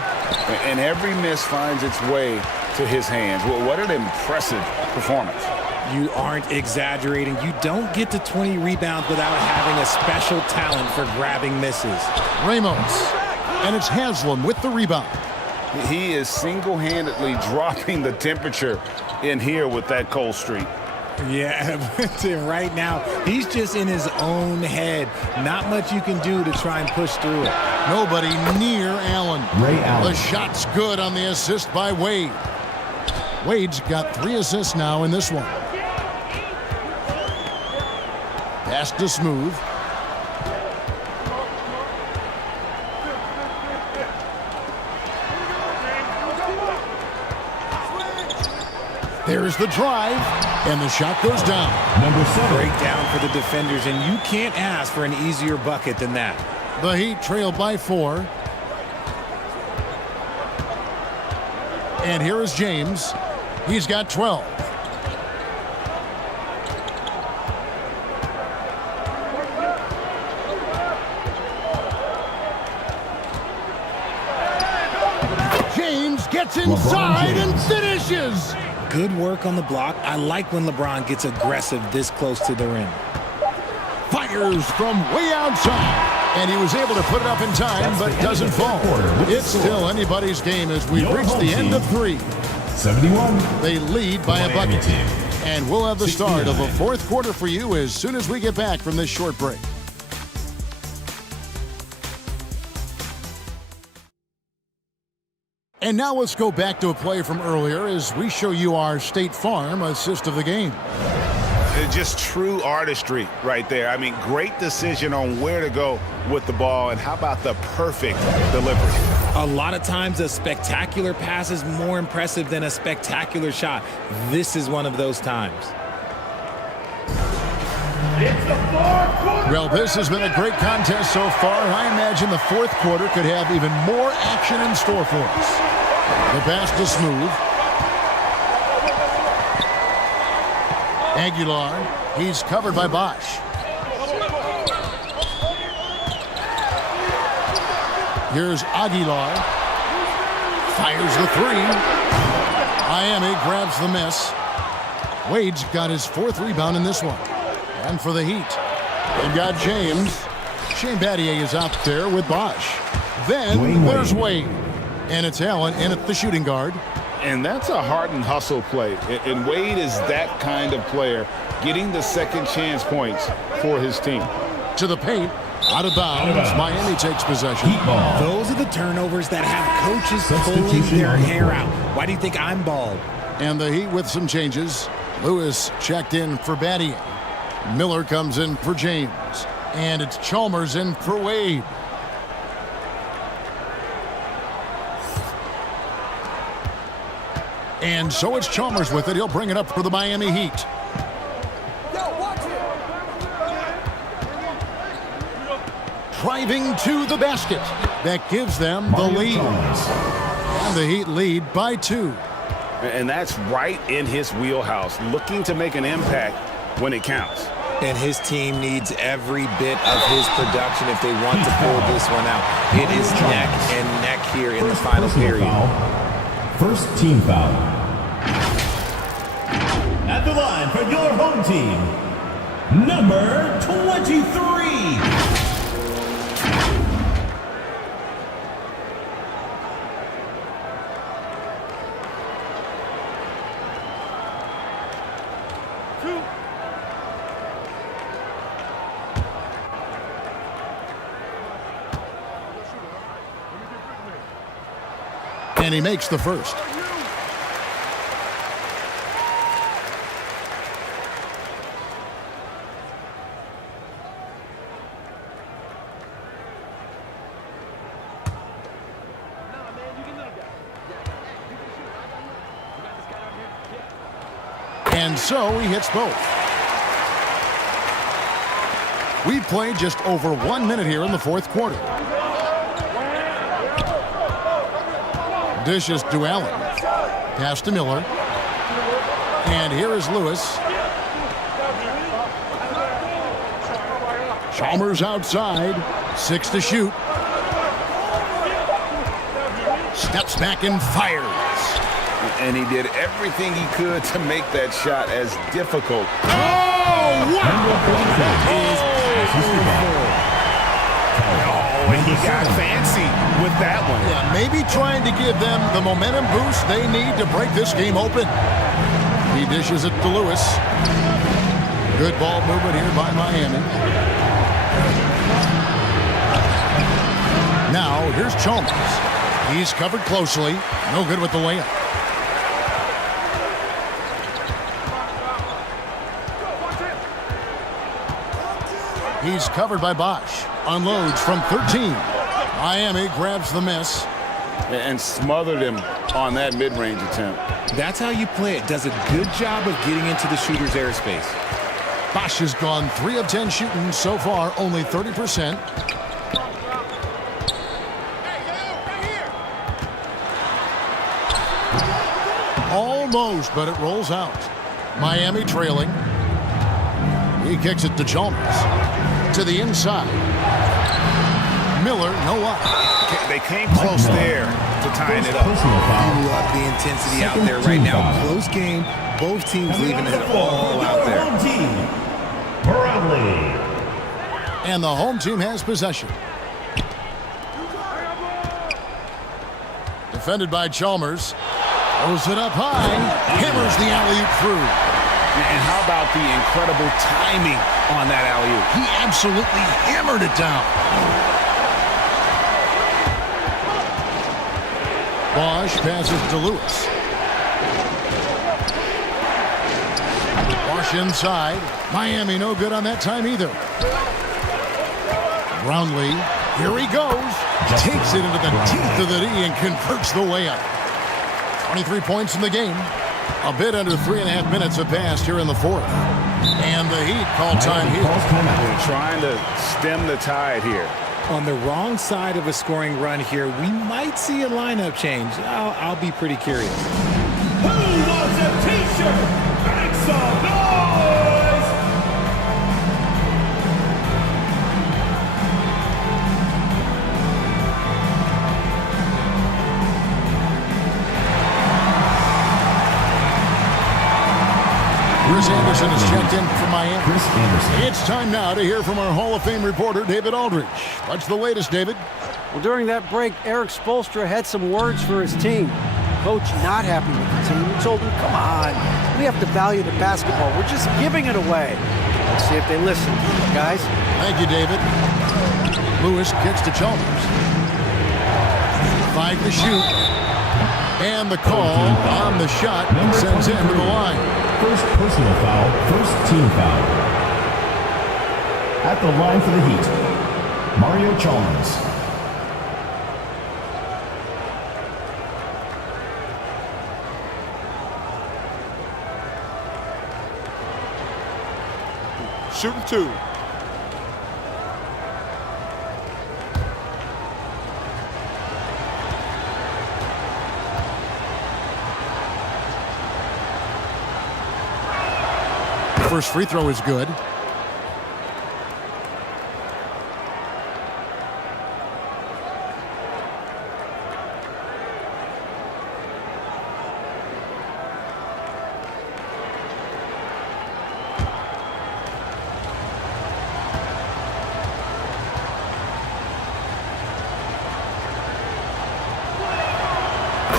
And every miss finds its way to his hands. Well, what an impressive performance. You aren't exaggerating. You don't get to 20 rebounds without having a special talent for grabbing misses. Ramos. And it's Haslam with the rebound. He is single-handedly dropping the temperature in here with that cold streak. Yeah, right now, he's just in his own head. Not much you can do to try and push through it. Nobody near Allen. Ray Allen. The shot's good on the assist by Wade. Wade's got 3 assists now in this one. Pass to Smooth. There's the drive, and the shot goes down. Number 7. Breakdown for the defenders, and you can't ask for an easier bucket than that. The Heat trail by 4. And here is James. He's got 12. James gets inside and finishes. Good work on the block. I like when LeBron gets aggressive this close to the rim. Fires from way outside. And he was able to put it up in time, but doesn't fall. It's still anybody's game as we've reached the end of 3. 71. They lead by a bucket. And we'll have the start of the fourth quarter for you as soon as we get back from this short break. And now let's go back to a play from earlier as we show you our State Farm assist of the game. Just true artistry right there. I mean, great decision on where to go with the ball, and how about the perfect delivery? A lot of times a spectacular pass is more impressive than a spectacular shot. This is one of those times. Well, this has been a great contest so far, and I imagine the fourth quarter could have even more action in store for us. The pass to Smooth. Aguilar, he's covered by Bosch. Here's Aguilar. Fires the 3. Miami grabs the miss. Wade's got his 4th rebound in this one. And for the Heat, they've got James. Shane Battier is out there with Bosch. Then there's Wade. And it's Allen in at the shooting guard. And that's a hardened hustle play. And Wade is that kind of player, getting the second chance points for his team. To the paint, out of bounds. Miami takes possession. Those are the turnovers that have coaches pulling their hair out. Why do you think I'm bald? And the Heat with some changes. Lewis checked in for Battier. Miller comes in for James. And it's Chalmers in for Wade. And so it's Chalmers with it. He'll bring it up for the Miami Heat. Driving to the basket. That gives them the lead. And the Heat lead by 2. And that's right in his wheelhouse, looking to make an impact when it counts. And his team needs every bit of his production if they want to pull this one out. It is neck and neck here in the final period. First team foul. At the line for your home team, number 23. And he makes the first. And so he hits both. We've played just over 1 minute here in the fourth quarter. Dishes to Allen. Pass to Miller. And here is Lewis. Chalmers outside. 6 to shoot. Steps back and fires. And he did everything he could to make that shot as difficult. Oh, wow! And he got fancy with that one. Yeah, maybe trying to give them the momentum boost they need to break this game open. He dishes it to Lewis. Good ball movement here by Miami. Now, here's Chalmers. He's covered closely. No good with the layup. He's covered by Bosch. Unloads from 13. Miami grabs the miss. And smothered him on that mid-range attempt. That's how you play it. Does a good job of getting into the shooter's airspace. Bosch has gone 3 of 10 shooting so far, only 30%. Almost, but it rolls out. Miami trailing. He kicks it to Chalmers. To the inside. Miller, no up. They came close there to tying it up. You love the intensity out there right now. Close game. Both teams leaving it all out there. And the home team has possession. Defended by Chalmers. Throws it up high. Hammers the alley-oop through. And how about the incredible timing on that alley-oop? He absolutely hammered it down. Bosch passes to Lewis. Bosch inside. Miami no good on that time either. Brownlee, here he goes. Takes it into the teeth of the D and converts the layup. 23 points in the game. A bit under 3.5 minutes have passed here in the fourth. And the Heat call time here. They're trying to stem the tide here. On the wrong side of a scoring run here, we might see a lineup change. I'll be pretty curious. Who wants a t-shirt? Make some noise! Chris Anderson is checked in from Miami. It's time now to hear from our Hall of Fame reporter, David Aldridge. What's the latest, David? Well, during that break, Eric Spoelstra had some words for his team. Coach not happy with the team. He told them, come on, we have to value the basketball. We're just giving it away. Let's see if they listen. Guys? Thank you, David. Lewis kicks to Chalmers. 5 to shoot. And the call on the shot sends him to the line. First personal foul, first team foul. At the line for the Heat, Mario Chalmers. Shooting 2. First free throw is good.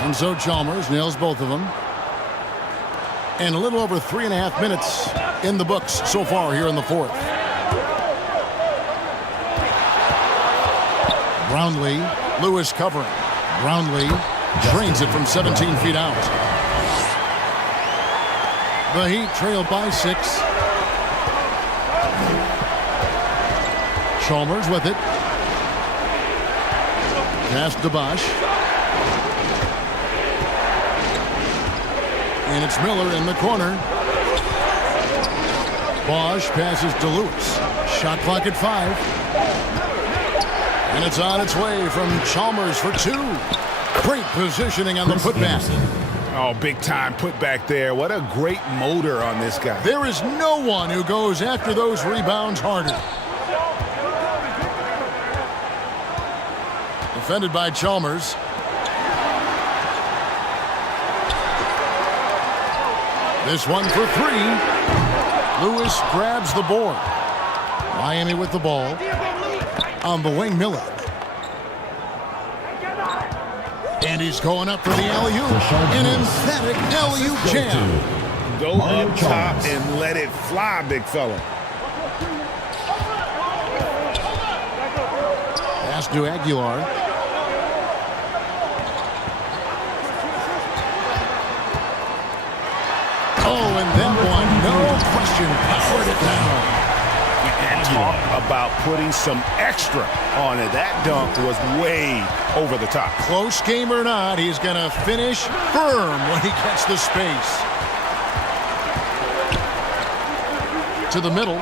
And so Chalmers nails both of them. And a little over 3.5 minutes in the books so far here in the fourth. Brownlee, Lewis covering. Brownlee drains it from 17 feet out. The Heat trail by 6. Chalmers with it. Pass to Bosch. And it's Miller in the corner. Bosch passes to Lewis. Shot clock at 5. And it's on its way from Chalmers for 2. Great positioning on the putback. Oh, big time putback there. What a great motor on this guy. There is no one who goes after those rebounds harder. Defended by Chalmers. This one for 3. Lewis grabs the board. Miami with the ball. On the wing, Miller. And he's going up for the alley-oop. An emphatic alley-oop jam. Go up top and let it fly, big fella. Pass to Aguilar. Oh, and that one, no question, powered it down. And talk about putting some extra on it. That dunk was way over the top. Close game or not, he's going to finish firm when he gets the space. To the middle.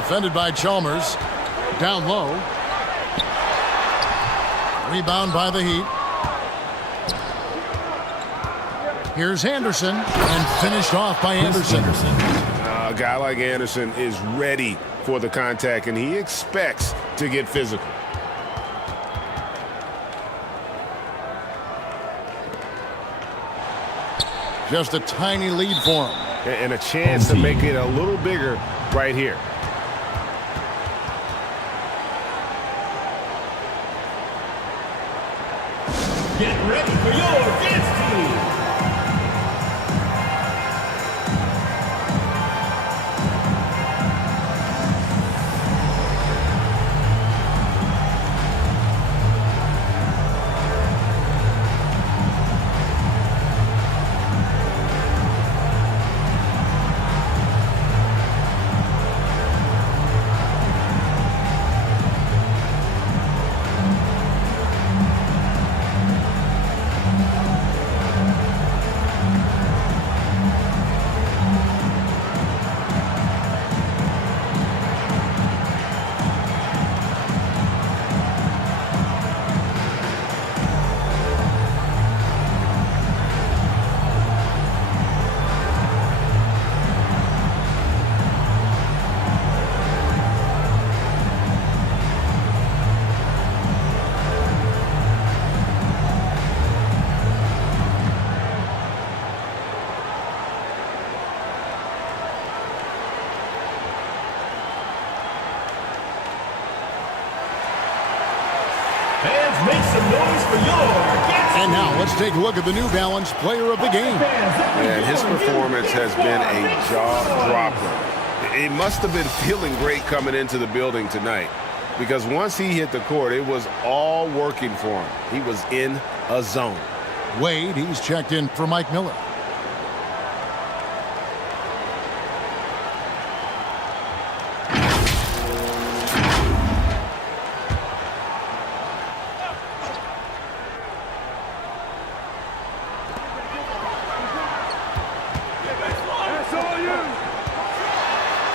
Defended by Chalmers. Down low. Rebound by the Heat. Here's Anderson, and finished off by Anderson. A guy like Anderson is ready for the contact, and he expects to get physical. Just a tiny lead for him. And a chance to make it a little bigger right here. Get ready for your dance team. Make some noise for your guest. And now let's take a look at the New Balance player of the game. And his performance has been a jaw-dropper. It must have been feeling great coming into the building tonight, because once he hit the court, it was all working for him. He was in a zone. Wade, he's checked in for Mike Miller.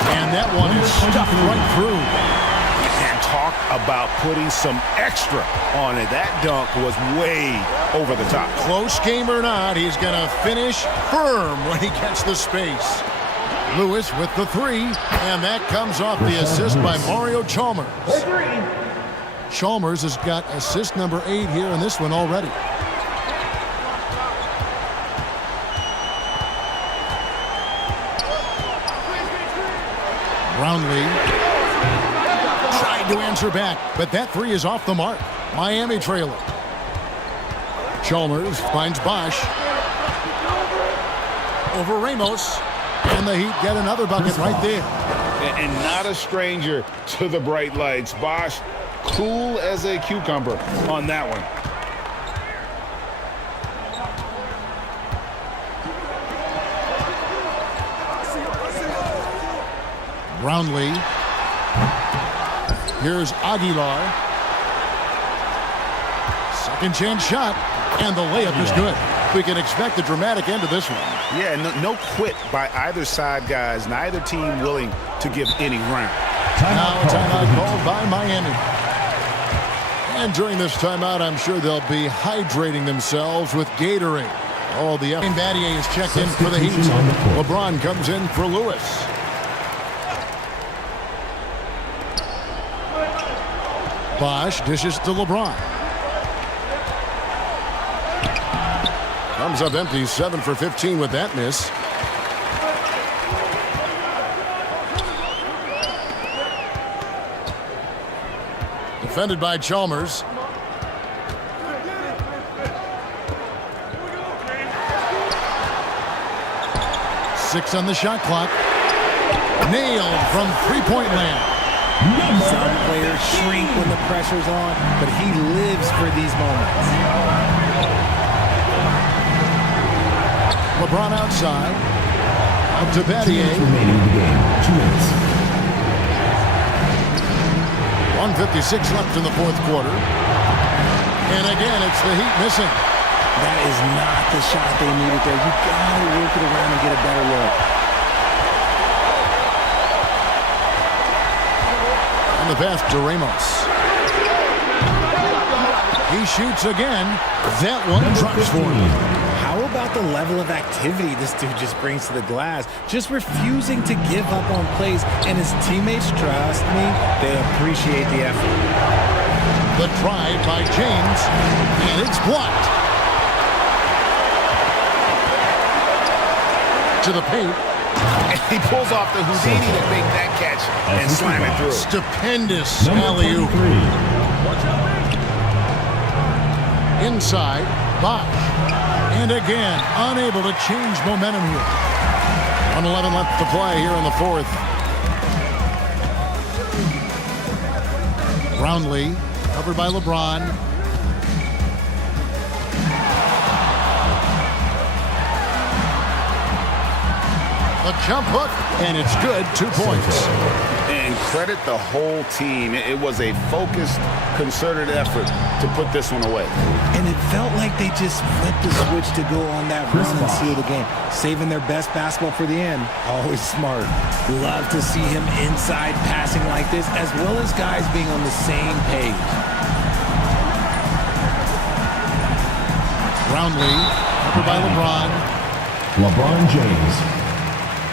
And that one is stuffed right through. And talk about putting some extra on it. That dunk was way over the top. Close game or not, he's going to finish firm when he gets the space. Lewis with the three, and that comes off the assist by Mario Chalmers. Chalmers has got assist number 8 here in this one already. Brownlee tried to answer back, but that three is off the mark. Miami trailing. Chalmers finds Bosch. Over Ramos. And the Heat get another bucket right there. And not a stranger to the bright lights. Bosch, cool as a cucumber on that one. Brownlee. Here's Aguilar. Second chance shot, and the layup is good. We can expect a dramatic end to this one. Yeah, no quit by either side, guys. Neither team willing to give any ground. Now a timeout called by Miami. And during this timeout, I'm sure they'll be hydrating themselves with Gatorade. Oh, the Battier is checked in for the Heat. LeBron comes in for Lewis. Bosch dishes to LeBron. Comes up empty, 7 for 15 with that miss. Defended by Chalmers. Six on the shot clock. Nailed from three-point land. Some players shrink when the pressure's on, but he lives for these moments. LeBron outside. Up to Battier. 1:56 left in the fourth quarter. And again, it's the Heat missing. That is not the shot they needed there. You gotta work it around and get a better look. And the pass to Ramos. He shoots again. That one drops for him. How about about the level of activity this dude just brings to the glass? Just refusing to give up on plays, and his teammates, trust me, they appreciate the effort. The drive by James, and it's blocked. To the paint. And he pulls off the Houdini to make that catch and slam it through. Stupendous alley-oop. Inside, Bosch. And again, unable to change momentum here. 1:11 left to play here in the fourth. Brownlee, covered by LeBron. A jump hook, and it's good. 2 points. And credit the whole team. It was a focused, concerted effort to put this one away. And it felt like they just flipped the switch to go on that run and seal the game. Saving their best basketball for the end. Always smart. Love to see him inside passing like this, as well as guys being on the same page. Brownlee, covered by LeBron. LeBron James.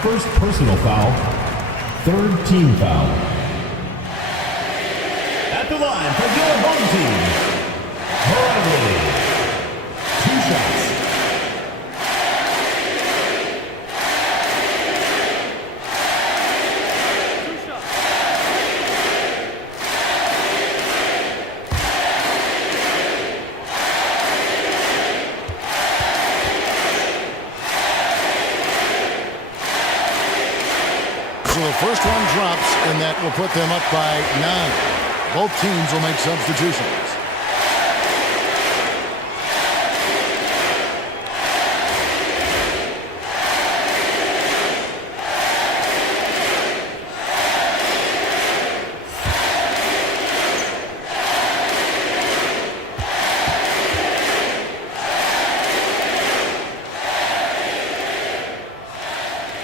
First personal foul, third team foul. At the line for your home team, Brgy. 2 shots. So the first one drops, and that will put them up by 9. Both teams will make substitutions.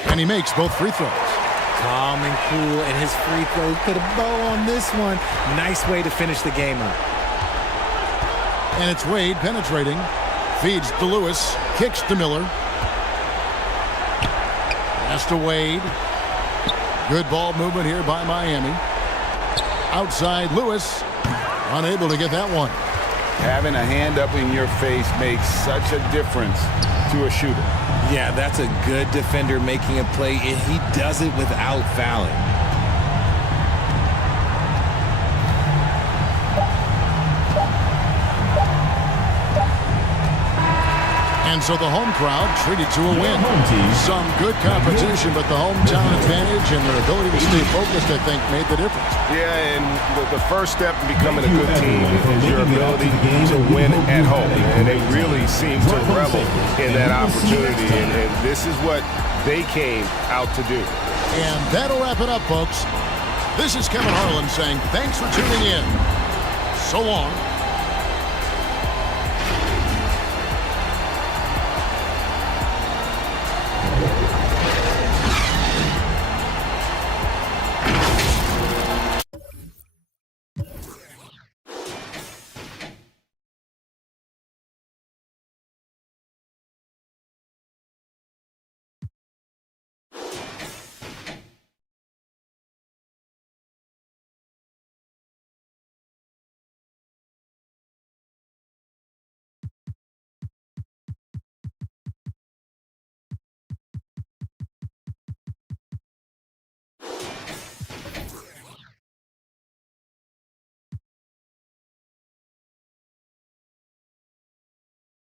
And he makes both free throws. Calm and cool, and his free throws put a bow on this one. Nice way to finish the game up. And it's Wade penetrating. Feeds to Lewis. Kicks to Miller. Pass to Wade. Good ball movement here by Miami. Outside Lewis. Unable to get that one. Having a hand up in your face makes such a difference to a shooter. Yeah, that's a good defender making a play, and he does it without fouling. And so the home crowd treated to a win. Some good competition, but the hometown advantage and their ability to stay focused, I think, made the difference. Yeah, and the first step in becoming a good team is your ability to win at home. And they really seem to revel in that opportunity. And this is what they came out to do. And that'll wrap it up, folks. This is Kevin Harlan saying thanks for tuning in. So long.